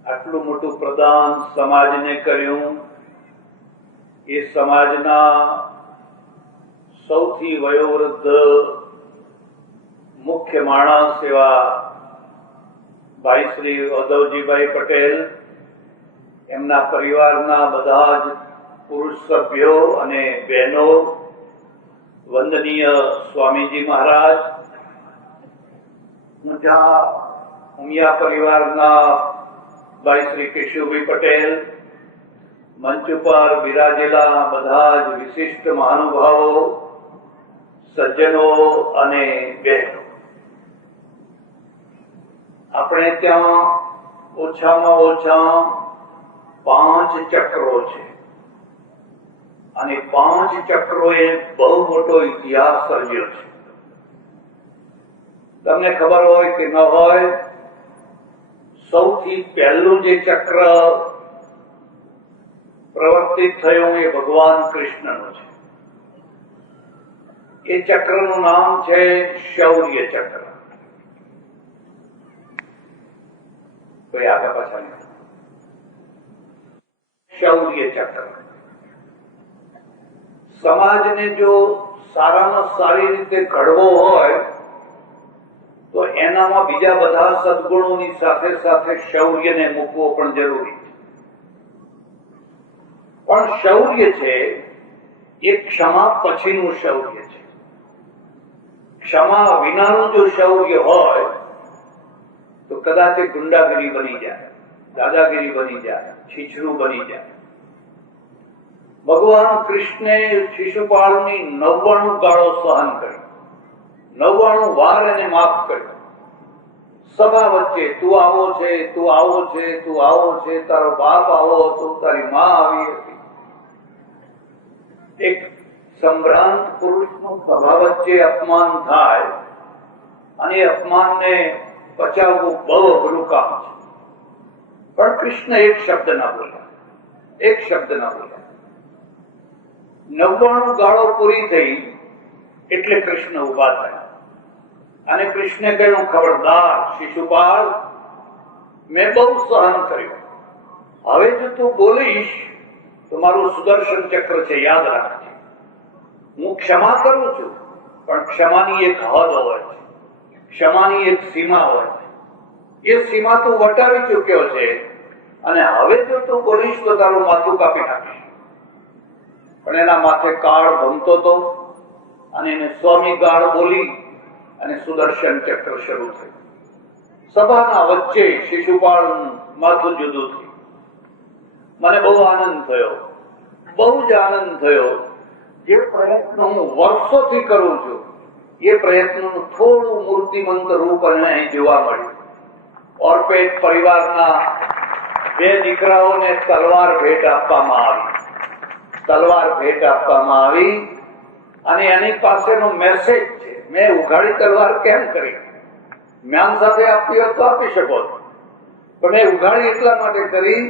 આટલું મોટું પ્રદાન સમાજને કર્યું, એ સમાજના સૌથી વયોવૃદ્ધ મુખ્ય માણસ એવા ભાઈ શ્રી ઉદ્ધવજીભાઈ પટેલ, એમના પરિવારના બધા જ પુરુષ સભ્યો અને બહેનો, વંદનીય સ્વામીજી મહારાજ, ઉમિયા પરિવારના ભાઈ શ્રી કેશુભાઈ પટેલ, મંચ ઉપર બિરાજેલા બધા જ વિશિષ્ટ મહાનુભાવો, સજ્જનો અને બહેનો, આપણે ત્યાં ઓછામાં ઓછા 5 ચક્રો છે અને 5 ચક્રોએ બહુ મોટો ઇતિહાસ સર્જ્યો છે. તમને ખબર હોય કે ન હોય, સૌથી પહેલું જે ચક્ર પ્રવર્તિત થયું એ ભગવાન કૃષ્ણનું છે. એ ચક્રનું નામ છે શૌર્ય ચક્ર. કોઈ આગળ પાછળ શૌર્ય ચક્ર. સમાજને જો સારામાં સારી રીતે ઘડવો હોય તો એનામાં બીજા બધા સદગુણોની સાથે સાથે શૌર્યને મૂકવો પણ જરૂરી છે. પણ શૌર્ય છે એ ક્ષમા પછીનું શૌર્ય છે. ક્ષમા વિનાનું જો શૌર્ય હોય તો કદાચ એ ગુંડાગીરી બની જાય, દાદાગીરી બની જાય, છીછરું બની જાય. ભગવાન કૃષ્ણે શિશુપાળની 99 ગાળો સહન કરી, 99 વાર એને માફ કર્યો. સભા વચ્ચે તું આવો છે, તું આવો છે, તું આવો છે, તારો બાપ આવો હતો, તારી માં આવી હતી. એક સંભ્રાંત પુરુષનું સભા વચ્ચે અપમાન થાય અને એ અપમાનને પચાવવું બહુ અઘરું કામ છે. પણ કૃષ્ણ એક શબ્દ ના બોલ્યા, એક શબ્દ ના બોલ્યા. 99 ગાળો પૂરી થઈ એટલે કૃષ્ણ ઉભા થયા અને કૃષ્ણે કહ્યું, ખબરદાર શિશુપાળ, મેં બહુ સહન કર્યું, હવે જો તું બોલીશ તો મારું સુદર્શન ચક્ર છે, યાદ રાખજે. હું ક્ષમા કરું છું, પણ ક્ષમાની એક હદ હોય છે. ક્ષમાની એક સીમા હોય, એ સીમા તું વટાવી ચૂક્યો છે અને હવે જો તું બોલીશ તો તારું માથું કાપી નાખીશ. પણ એના માથે કાળ ભમતો હતો અને એને સ્વામી ગાળ બોલી અને સુદર્શન ચક્ર શરૂ થયું. સભાના વચ્ચે શિશુપાળ માથું જુદું થયું. મને બહુ આનંદ થયો, બહુ જ આનંદ થયો. જે પ્રયત્ન હું વર્ષોથી કરું છું એ પ્રયત્નનું થોડું મૂર્તિમંત રૂપ અને અહીં જોવા મળ્યું. ઓર્પેટ પરિવારના 2 દીકરાઓને તલવાર ભેટ આપવામાં આવી. તલવાર ભેટ આપવામાં આવી અને એની પાસેનો મેસેજ છે. મેં ઉઘાડી તલવાર કેમ કરી? જ્ઞાન સાથે આપવી હોય તો આપી શકો છો, પણ મેં ઉઘાડી એટલા માટે કરી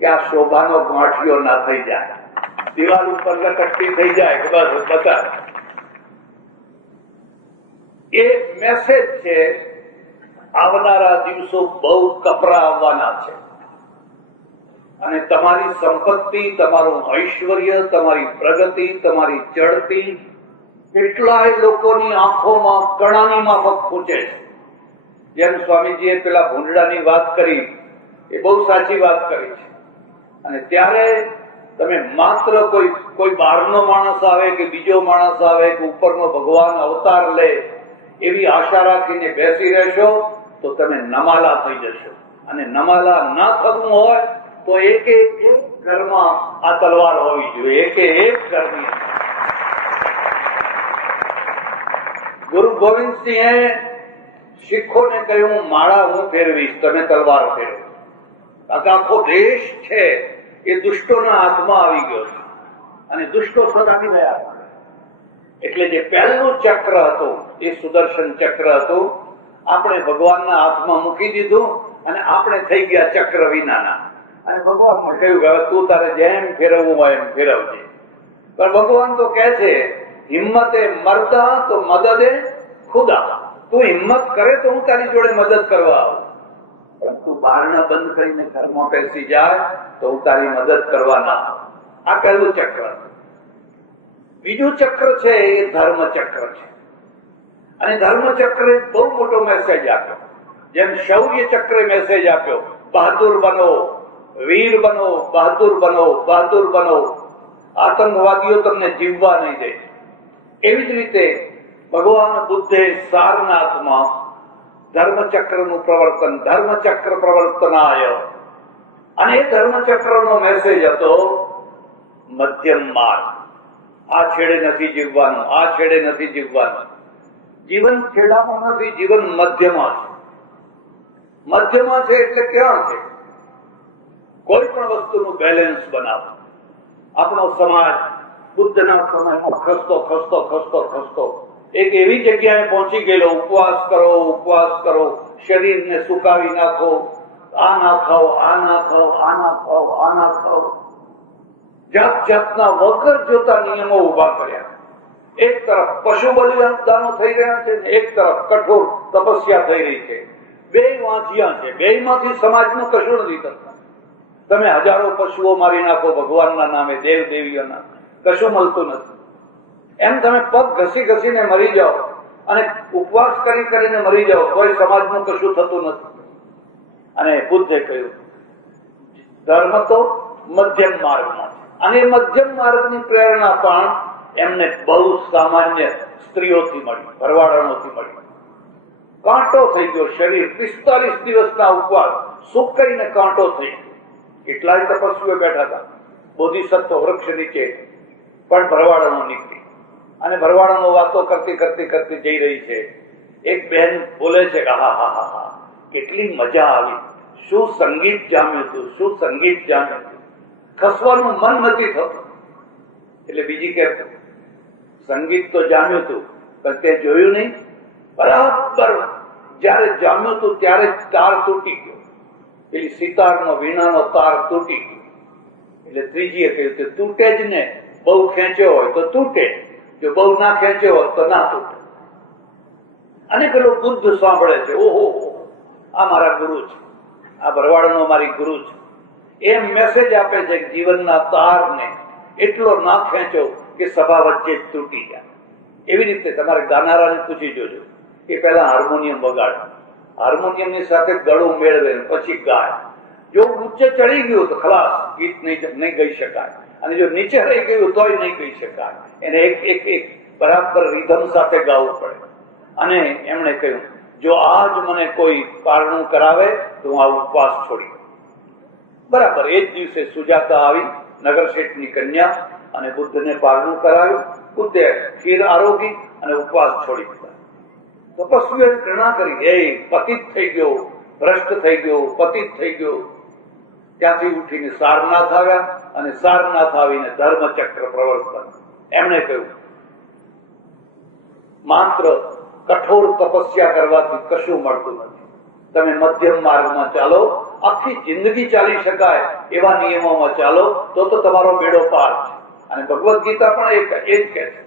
કે આ શોભાનો ગાંઠિયો ના થઈ જાય, દિવાલ ઉપર લટકતી થઈ જાય કે બસ બતા. એ મેસેજ છે આવનારા દિવસો બહુ કપરા આવવાના છે અને તમારી સંપત્તિ, તમારું ઐશ્વર્ય, તમારી પ્રગતિ, તમારી ચડતી કેટલાય લોકોની આંખોમાં કણાની માફક ખૂંચે છે. જેમ સ્વામીજીએ પેલા ભૂંડડાની વાત કરી એ બહુ સાચી વાત કરી છે. અને ત્યારે તમે માત્ર કોઈ બહારનો માણસ આવે કે બીજો માણસ આવે કે ઉપરનો ભગવાન અવતાર લે એવી આશા રાખીને બેસી રહેશો તો તમે નમાલા થઈ જશો. અને નમાલા ના થવું હોય તો એક ઘરમાં આ તલવાર હોવી જોઈએ, એક ઘરની. ગુરુ ગોવિંદસિંહે શીખોને કહ્યું, માળા હું ફેરવીશ, તમે તલવાર ફેરવો. આખો દેશ છે એ દુષ્ટોના હાથમાં આવી ગયો છે અને દુષ્ટો સદાવી રહ્યા. એટલે જે પહેલું ચક્ર હતું એ સુદર્શન ચક્ર હતું. આપણે ભગવાનના હાથમાં મૂકી દીધું અને આપણે થઈ ગયા ચક્ર વિનાના. અને ભગવાનને કહ્યું કે તું તારે જેમ ફેરવવું હોય એમ ફેરવજે. પણ ભગવાન તો કહે છે હિંમતે મરદા તો મદદે ખુદા. તું હિંમત કરે તો હું તારી જોડે મદદ કરવા આવું, પણ તું બારણા બંધ કરીને ઘરમાં બેસી જાય તો હું તારી મદદ કરવા ના આવું. આ પહેલું ચક્ર. બીજું ચક્ર છે એ ધર્મ ચક્ર છે. અને ધર્મ ચક્રે બહુ મોટો મેસેજ આપ્યો. જેમ શૌર્ય ચક્રે મેસેજ આપ્યો, બહાદુર બનો, વીર બનો, બહાદુર બનો, બહાદુર બનો, આતંકવાદીઓ તમને જીવવા નહીં દે. એવી જ રીતે ભગવાન બુદ્ધે સારનાથમાં ધર્મચક્રનું પ્રવર્તન, ધર્મચક્ર પ્રવર્તનાય. અને એ ધર્મચક્રનો મેસેજ હતો મધ્યમ માર્ગ. આ છેડે નથી જીવવાનું, આ છેડે નથી જીવવાનું. જીવન છેડામાં નથી, જીવન મધ્યમાં છે. મધ્યમાં છે એટલે ક્યાં છે? કોઈ પણ વસ્તુનું બેલેન્સ બનાવો. આપણો સમાજ બુદ્ધના સમયમાં ખસતો ખસતો ખસતો ખસતો એક એવી જગ્યાએ પહોંચી ગયેલો, ઉપવાસ કરો, ઉપવાસ કરો, શરીરને સુકાવી નાખો, આ ના ખાઓ, આ ના ખાઓ, આ ના ખાઓ, આ ના ખાઓ. જાત જાતના વગર જોતા નિયમો ઉભા કર્યા. એક તરફ પશુ બલિદાનો થઈ રહ્યા છે, એક તરફ કઠોર તપસ્યા થઈ રહી છે. બે વાંચિયા છે, બેમાંથી સમાજનું કશું નથી થતું. તમે હજારો પશુઓ મારી નાખો ભગવાનના નામે, દેવ દેવીઓના, કશું મળતું નથી. એમ તમે પગ ઘસી ઘસીને મરી જાઓ અને ઉપવાસ કરી કરીને મરી જાઓ, કોઈ સમાજનું કશું થતું નથી. અને બુદ્ધે કહ્યું ધર્મ તો મધ્યમ માર્ગમાં છે. અને મધ્યમ માર્ગની પ્રેરણા પણ એમને બહુ સામાન્ય સ્ત્રીઓથી મળી, ભરવાડોથી મળી. કાંટો થઈ ગયો શરીર, 45 દિવસના ઉપવાસ, સુકાઈને કાંટો થઈ ગયો. કેટલાય તપસ્વીઓ બેઠા હતા બોધિસત્વ વૃક્ષ નીચે, પણ ભરવાડો નીકળી. અને ભરવાડો વાતો કરતી કરતી કરતી જઈ રહી છે. એક બહેન બોલે છે કે હા હા હા હા, કેટલી મજા આવી, શું સંગીત જામ્યું હતું, શું સંગીત જામ્યું હતું, ખસવાનું મન નથી થતું. એટલે બીજી કે સંગીત તો જામ્યું હતું પણ તે જોયું નહીં, બરાબર જયારે જામ્યું હતું ત્યારે તાર તૂટી ગયો. પેલી સિતારનો વીણાનો તાર તૂટી ગયો. એટલે ત્રીજીએ કહ્યું કે તૂટે જ ને, બહુ ખેંચ્યો હોય તો તૂટે, જો બહુ ના ખેંચ્યો હોય તો ના તૂટે. અને પેલો બુદ્ધ સાંભળે છે, ઓહો આ મારા ગુરુ છે, આ ભરવાડનો મારી ગુરુ છે. એમ મેસેજ આપે છે કે જીવનના તારને એટલો ના ખેંચો કે સભા વચ્ચે જ તૂટી જાય. એવી રીતે તમારે ગાનારાને પૂછી જોજો, એ પહેલા હાર્મોનિયમ વગાડે, હાર્મોનિયમની સાથે ગળું મેળવે પછી ગાય. જો ઉચ્ચ ચડી ગયું તો ખલાસ, ગીત નહીં ગાઈ શકાય, અને જો નીચે રહી ગયું તોય નહીં ગાઈ શકાય. એને એક બરાબર રિધમ સાથે ગાવું પડે. અને એમણે કહ્યું, જો આજ મને કોઈ પારણું કરાવે તો હું આ ઉપવાસ છોડી. બરાબર એ જ દિવસે સુજાતા આવી, નગર શેઠની કન્યા, અને બુદ્ધને પારણું કરાવ્યું. બુદ્ધે ખીર આરોગી અને ઉપવાસ છોડી દીધા. તપસ્વીઓએ ઘૃણા કરી, એ પતિત થઈ ગયો, ભ્રષ્ટ થઈ ગયો, પતિત થઈ ગયો. ત્યાંથી ઉઠીને સારનાથ આવ્યા, અને સારનાથ આવીને ધર્મચક્ર પ્રવર્તન. એમણે કહ્યું, માત્ર કઠોર તપસ્યા કરવાથી કશું મળતું નથી. તમે મધ્યમ માર્ગમાં ચાલો, આખી જિંદગી ચાલી શકાય એવા નિયમોમાં ચાલો, તો તમારો બેડો પાર છે. અને ભગવદ્ ગીતા પણ એ જ કહે છે.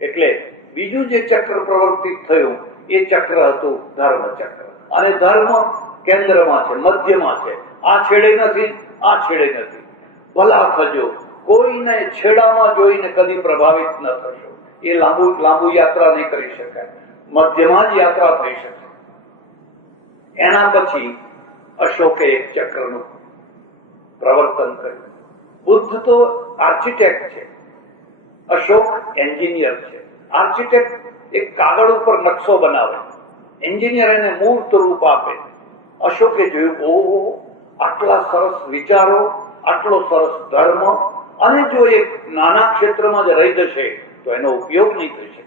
એટલે બીજું જે ચક્ર પ્રવર્તિત થયું એ ચક્ર હતું ધર્મ ચક્ર. અને ધર્મ કેન્દ્રમાં છે, મધ્યમાં છે. આ છેડે નથી, આ છેડે નથી. ભલા થજો, કોઈને છેડામાં જોઈને કદી પ્રભાવિત ન થશો. એ લાંબુ યાત્રા નહીં કરી શકાય, મધ્યમાં જ યાત્રા થઈ શકે. એના પછી અશોકે એક ચક્રનું પ્રવર્તન કર્યું. બુદ્ધ તો આર્કિટેક્ટ છે, અશોક એન્જિનિયર છે. આર્કિટેક્ટ એક કાગળ ઉપર નકશો બનાવે, એન્જિનિયર એને મૂર્ત રૂપ આપે. અશોકે જોયું, ઓહો, આટલા સરસ વિચારો, આટલો સરસ ધર્મ, અને જો એક નાના ક્ષેત્રમાં જ રહી જશે તો એનો ઉપયોગ નહીં થઈ શકે.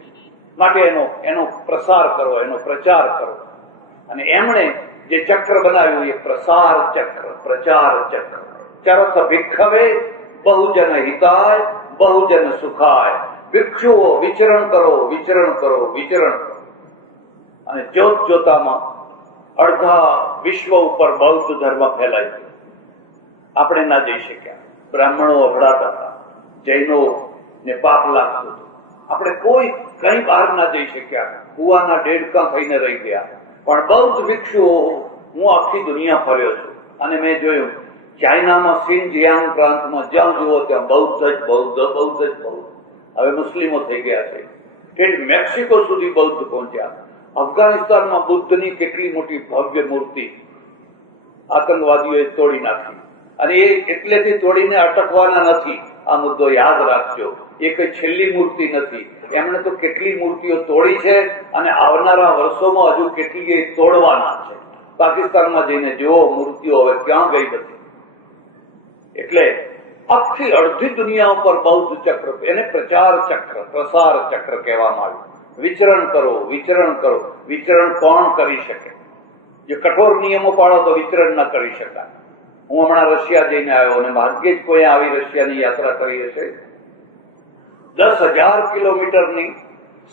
માટે એનો પ્રસાર કરો, એનો પ્રચાર કરો. અને એમણે જે ચક્ર બનાવ્યું એ પ્રસાર ચક્ર, પ્રચાર ચક્ર. ચરથ ભિક્ષવે બહુજન હિતાય બહુજન સુખાય. ભિક્ષુઓ વિચરણ કરો, વિચરણ કરો, વિચરણ કરો. અને જોત જોતામાં અડધા વિશ્વ ઉપર બૌદ્ધ ધર્મ ફેલાઈ ગયો. આપણે ના જઈ શક્યા. બ્રાહ્મણો અભડાતા હતા, જૈનો ને પાપ લાગતું હતું. આપણે કોઈ કઈ બહાર ના જઈ શક્યા, કુવાના ડેડકા થઈને રહી ગયા. પણ બૌદ્ધ ભિક્ષુઓ, હું આખી દુનિયા ફર્યો છું અને મેં જોયું, ચાઇનામાં સિનજિયાંગ પ્રાંતમાં જ્યાં જુઓ ત્યાં બૌદ્ધ જ બૌદ્ધ, બૌદ્ધ જ બૌદ્ધ. હવે મુસ્લિમો થઈ ગયા છે. ઠેઠ મેક્સિકો સુધી બૌદ્ધ પહોંચ્યા. અફઘાનિસ્તાનમાં બુદ્ધની કેટલી મોટી ભવ્ય મૂર્તિ આતંકવાદીઓએ તોડી નાખી. અને એ એટલેથી તોડીને અટકવાના નથી. આ મુદ્દો યાદ રાખજો. એ કઈ છેલ્લી મૂર્તિ નથી. એમણે તો કેટલી મૂર્તિઓ તોડી છે, અને આવનારા વર્ષોમાં હજુ કેટલી તોડવાના છે. પાકિસ્તાનમાં જઈને જુઓ મૂર્તિઓ હવે ક્યાં ગઈ બધી. એટલે આખી અડધી દુનિયા ઉપર બૌદ્ધ ચક્ર, એને પ્રચાર ચક્ર, પ્રસાર ચક્ર કહેવામાં આવ્યું. વિચરણ કરો, વિચરણ કરો. વિચરણ કોણ કરી શકે? જે કઠોર નિયમો પાડો તો વિચરણ ન કરી શકાય. હું હમણાં રશિયા જઈને આવ્યો, અને ભાગ્યે જ કોઈ આવી રશિયાની યાત્રા કરી હશે. 10,000 કિલોમીટરની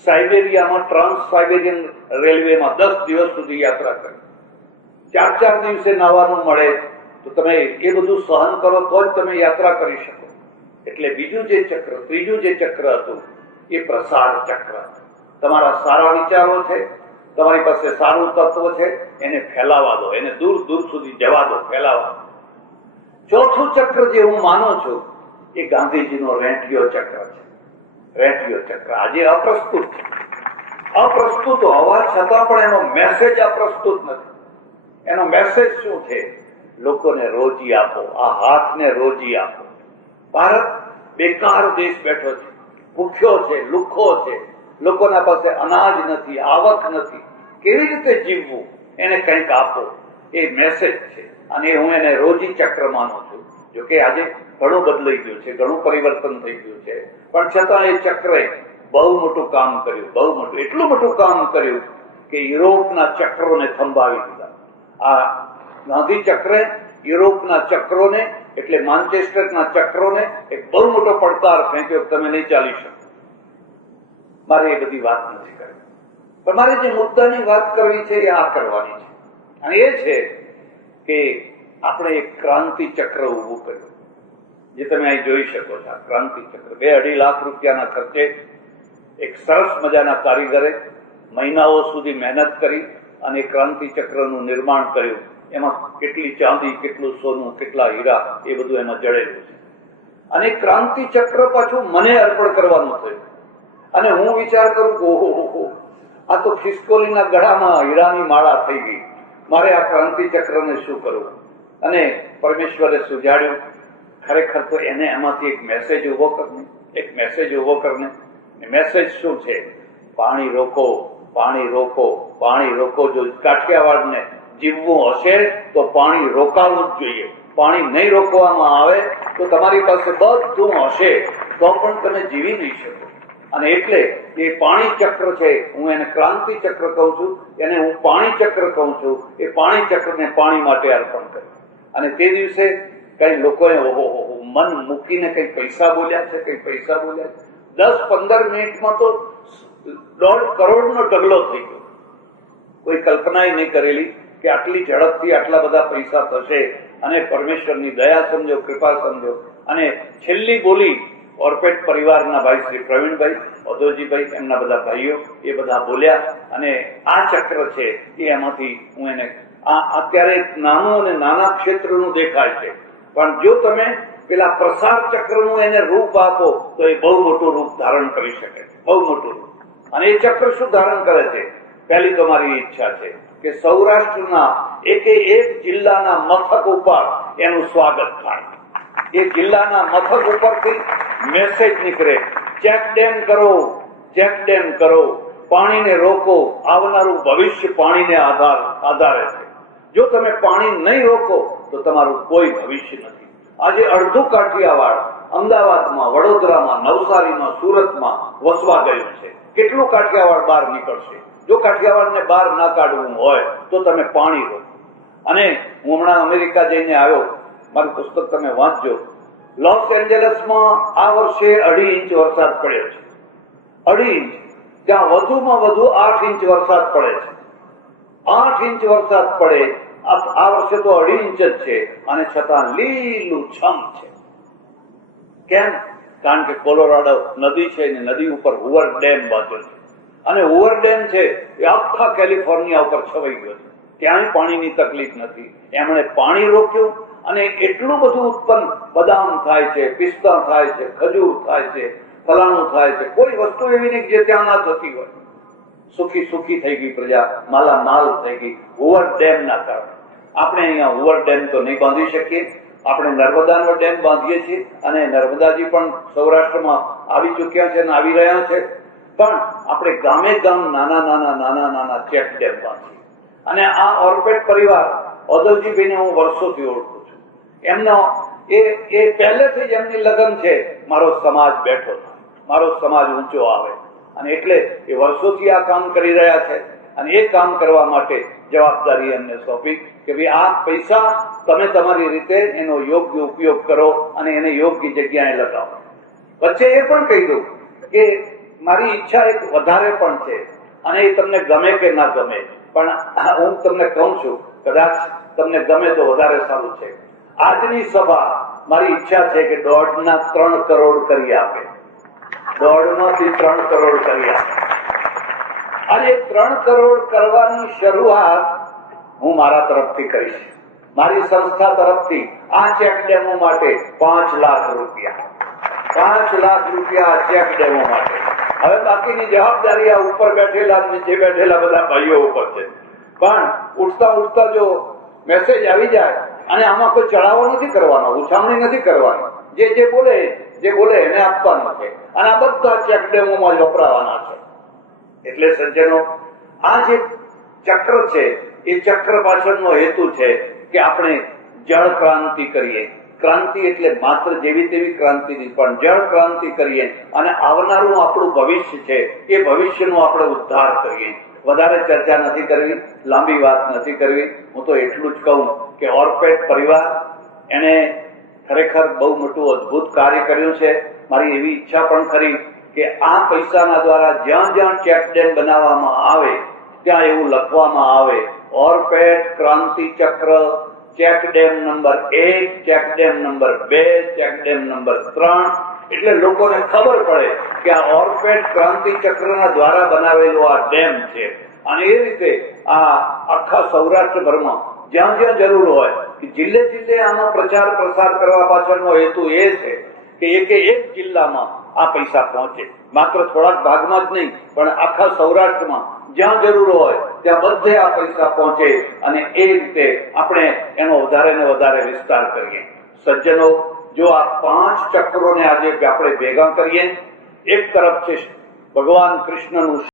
સાઇબેરિયામાં ટ્રાન્સ સાઇબેરિયન રેલવેમાં 10 દિવસ સુધી યાત્રા કરી. 4 દિવસે નાવાનું મળે તો તમે એ બધું સહન કરો તો જ તમે યાત્રા કરી શકો. એટલે બીજું જે ચક્ર, ત્રીજું જે ચક્ર હતું એ પ્રસાર ચક્ર. તમારા સારા વિચારો છે, તમારી પાસે સારું તત્વ છે, એને ફેલાવા દો, એને દૂર દૂર સુધી જવા દો, ફેલાવા. ચોથું ચક્ર જે હું માનું છું એ ગાંધીજીનો રેંટિયો ચક્ર છે. રેંટિયો ચક્ર આજે અપ્રસ્તુત છે. અપ્રસ્તુત હોવા છતાં પણ એનો મેસેજ અપ્રસ્તુત નથી. એનો મેસેજ શું છે? લોકોને રોજી આપો, આ હાથને રોજી આપો. ભારત બેકાર દેશ બેઠો છે, ભૂખ્યો છે, લુખ્ખો છે, લોકોના પાસે અનાજ નથી, આવક નથી. કેવી રીતે જીવવું? એને કંઈક આપો, એ મેસેજ છે. અને હું એને રોજી ચક્ર માનું છું. જોકે આજે ઘણું બદલાઈ ગયું છે, ઘણું પરિવર્તન થઈ ગયું છે, પણ છતાં એ ચક્રે બહુ મોટું કામ કર્યું, બહુ મોટું, એટલું મોટું કામ કર્યું કે યુરોપના ચક્રોને થંભાવી દીધા. આ ગાંધી ચક્રે યુરોપના ચક્રોને, એટલે માન્ચેસ્ટરના ચક્રોને એક બહુ મોટો પડકાર ફેંક્યો, તમે નહીં ચાલી શકો. મારે એ બધી વાત નથી કરવી, પણ મારે જે મુદ્દાની વાત કરવી છે એ આ કરવાની છે. અને એ છે કે આપણે એક ક્રાંતિ ચક્ર ઉભું કર્યું, જે તમે અહીં જોઈ શકો છો. આ ક્રાંતિ ચક્ર 2-2.5 લાખ રૂપિયાના ખર્ચે એક સરસ મજાના કારીગરે મહિનાઓ સુધી મહેનત કરી અને ક્રાંતિ ચક્રનું નિર્માણ કર્યું. એમાં કેટલી ચાંદી, કેટલું સોનું, કેટલા હીરા, એ બધું એમાં જડેલું છે. અને ક્રાંતિ ચક્ર પાછું મને અર્પણ કરવાનું થયું. અને હું વિચાર કરું કે ઓહો, આ તો ખિસકોલીના ગળામાં હીરાની માળા થઈ ગઈ, મારે આ ક્રાંતિ ચક્રને શું કરવું? અને પરમેશ્વરે સુજાડ્યું, ખરેખર તો એને એમાંથી એક મેસેજ ઉભો કરને. મેસેજ શું છે? પાણી રોકો, પાણી રોકો, પાણી રોકો. જો કાઠિયાવાડને જીવવું હશે તો પાણી રોકાવું જ જોઈએ. પાણી નહીં રોકવામાં આવે તો તમારી પાસે બધું હશે તો પણ તમે જીવી નહીં શકો. અને એટલે એ પાણી ચક્ર છે, હું એને ક્રાંતિ ચક્ર કહું છું, એને હું પાણી ચક્ર કહું છું. એ પાણી ચક્રને પાણી માટે અર્પણ કર્યું. અને તે દિવસે કઈ લોકોએ મન મૂકીને કઈ પૈસા બોલ્યા છે, 10-15 મિનિટમાં તો 1.5 કરોડનો ઢગલો થઈ ગયો. કોઈ કલ્પના નહીં કરેલી કે આટલી ઝડપથી આટલા બધા પૈસા થશે. અને પરમેશ્વરની દયા સમજો, કૃપા સમજો. અને છેલ્લી બોલી ઓર્પેટ પરિવારના ભાઈ શ્રી પ્રવીણભાઈ, ઓધોજીભાઈ, એમના બધા ભાઈઓ એ બધા બોલ્યા. અને આ ચક્ર છે એ એમાંથી હું એને અત્યારે નાનું અને નાના ક્ષેત્રનું દેખાય છે, પણ જો તમે પેલા પ્રસાર ચક્રનું એને રૂપ આપો તો એ બહુ મોટું રૂપ ધારણ કરી શકે, બહુ મોટું રૂપ. અને એ ચક્ર શું ધારણ કરે છે? પહેલી તો મારી ઈચ્છા છે કે સૌરાષ્ટ્રના એક જિલ્લાના મથક ઉપર એનું સ્વાગત થાય. એ જિલ્લાના મથક ઉપરથી મેસેજ નીકળે, ચેક ડેમ કરો, ચેક ડેમ કરો, પાણીને રોકો, આવનારું ભવિષ્ય પાણીને આધારે છે. જો તમે પાણી નહીં રોકો તો તમારું કોઈ ભવિષ્ય નથી. આજે અડધું કાઠિયાવાડ અમદાવાદમાં, વડોદરામાં, નવસારીમાં, સુરતમાં વસવા ગયું છે. કેટલું કાઠિયાવાડ બહાર નીકળશે? જો કાઠિયાવાડને બહાર ના કાઢવું હોય તો તમે પાણી રોકો. અને હું હમણાં અમેરિકા જઈને આવ્યો, મારું પુસ્તક તમે વાંચજો. લોસ એન્જલસમાં આ વર્ષે 2.5 ઇંચ વરસાદ પડ્યો છે. 2.5 ઇંચ. ત્યાં વધુમાં વધુ 8 ઇંચ વરસાદ પડે છે. 8 ઇંચ વરસાદ પડે. આ વર્ષે તો 2.5 ઇંચ જ છે અને છતાં લીલું છમ છે. કેમ? કારણ કે કોલોરાડો નદી છે ને નદી ઉપર હુવર ડેમ બાંધ્યો છે. અને હુવર ડેમ છે એ આખા કેલિફોર્નિયા ઉપર છવાઈ ગયો છે. ક્યાંય પાણીની તકલીફ નથી. એમણે પાણી રોક્યું અને એટલું બધું ઉત્પન્ન, બદામ થાય છે, પિસ્તા થાય છે, ખજૂર થાય છે, ફલાણું થાય છે. કોઈ વસ્તુ એવી નહીં જે ત્યાં ના થતી હોય. સુખી થઈ ગઈ પ્રજા, માલામાલ થઈ ગઈ હુવર ડેમ ના કારણે. આપણે અહીંયા હુવર ડેમ તો નહીં બાંધી શકીએ. આપણે નર્મદાનો ડેમ બાંધીએ છીએ અને નર્મદાજી પણ સૌરાષ્ટ્રમાં આવી ચુક્યા છે અને આવી રહ્યા છે. પણ આપણે ગામે ગામ નાના ચેક ડેમ બાંધીએ. અને આ ઓર્પેટ પરિવાર, ઓધવજીભાઈને હું વર્ષોથી ઓળખું છું. એમનો એ પહેલેથી જ એમની લગન છે, મારો સમાજ બેઠો થાય, મારો સમાજ ઊંચો આવે. અને એટલે એ વર્ષોથી આ કામ કરી રહ્યા છે. અને એ કામ કરવા માટે જવાબદારી એમને સોંપી કે ભાઈ આ પૈસા તમે તમારી રીતે એનો યોગ્ય ઉપયોગ કરો અને એને યોગ્ય જગ્યાએ લગાવો. વચ્ચે એ પણ કહી દઉં કે મારી ઈચ્છા એક વધારે પણ છે અને એ તમને ગમે કે ના ગમે, પણ હું તમને કહું છું, કદાચ તમને ગમે તો વધારે સારું છે. આજની સભા મારી ઈચ્છા છે કે 1.5 કરોડ કરી આપે. 1.5 થી 3 કરોડ કરી આપે. અને 3 કરોડ કરવાની શરૂઆત હું મારા તરફથી કરીશ. મારી સંસ્થા તરફથી આ ચેક ડેમો માટે 5 લાખ રૂપિયા, 5 લાખ રૂપિયા ચેક ડેમો માટે. હવે બાકીની જવાબદારી આ ઉપર બેઠેલા, નીચે બેઠેલા બધા ભાઈઓ ઉપર છે. પણ ઉઠતા જો મેસેજ આવી જાય, અને આમાં કોઈ ચડાવો નથી કરવાનો, ઉછામણી નથી કરવાની. જે બોલે એને આપવાનો છે. અને આ બધા ચેક ડેમોમાં જ વપરાવાના છે. એટલે સજ્જનો, આ જે ચક્ર છે એ ચક્ર પાછળનો હેતુ છે કે આપણે જળ ક્રાંતિ કરીએ. ક્રાંતિ એટલે માત્ર જેવી તેવી ક્રાંતિ નહીં, પણ જળ ક્રાંતિ કરીએ અને આવનારું આપણું ભવિષ્ય છે એ ભવિષ્યનો આપણે ઉદ્ધાર કરીએ. વધારે ચર્ચા નથી કરવી, લાંબી વાત નથી કરવી. હું તો એટલું જ કહું કે ઓર્પેટ પરિવાર એને ખરેખર બહુ મોટું અદભુત કાર્ય કર્યું છે. મારી એવી ઈચ્છા પણ ખરી કે આ પૈસાના દ્વારા જ્યાં ચેક ડેમ બનાવવામાં આવે ત્યાં એવું લખવામાં આવે, ઓર્પેટ ક્રાંતિ ચક્ર check dam number 1, check dam number 2, check dam number 3. એટલે લોકોને ખબર પડે કે આ ઓર્પેટ ક્રાંતિ ચક્રના દ્વારા બનાવેલો આ ડેમ છે. અને એ રીતે આ આખા સૌરાષ્ટ્રભરમાં જ્યાં જરૂર હોય, જિલ્લે આનો પ્રચાર પ્રસાર કરવા પાછળનો હેતુ એ છે કે એક જિલ્લામાં આ પૈસા પહોંચે. માત્ર થોડાક ભાગમાં જ નહીં, પણ આખા સૌરાષ્ટ્રમાં જ્યાં જરૂર હોય ત્યાં બધે આ પૈસા પહોંચે અને એ રીતે આપણે એનો વધારે ને વધારે વિસ્તાર કરીએ. સજ્જનો, જો આ 5 ચક્રોને આજે આપણે ભેગા કરીએ, એક તરફ છે ભગવાન કૃષ્ણનું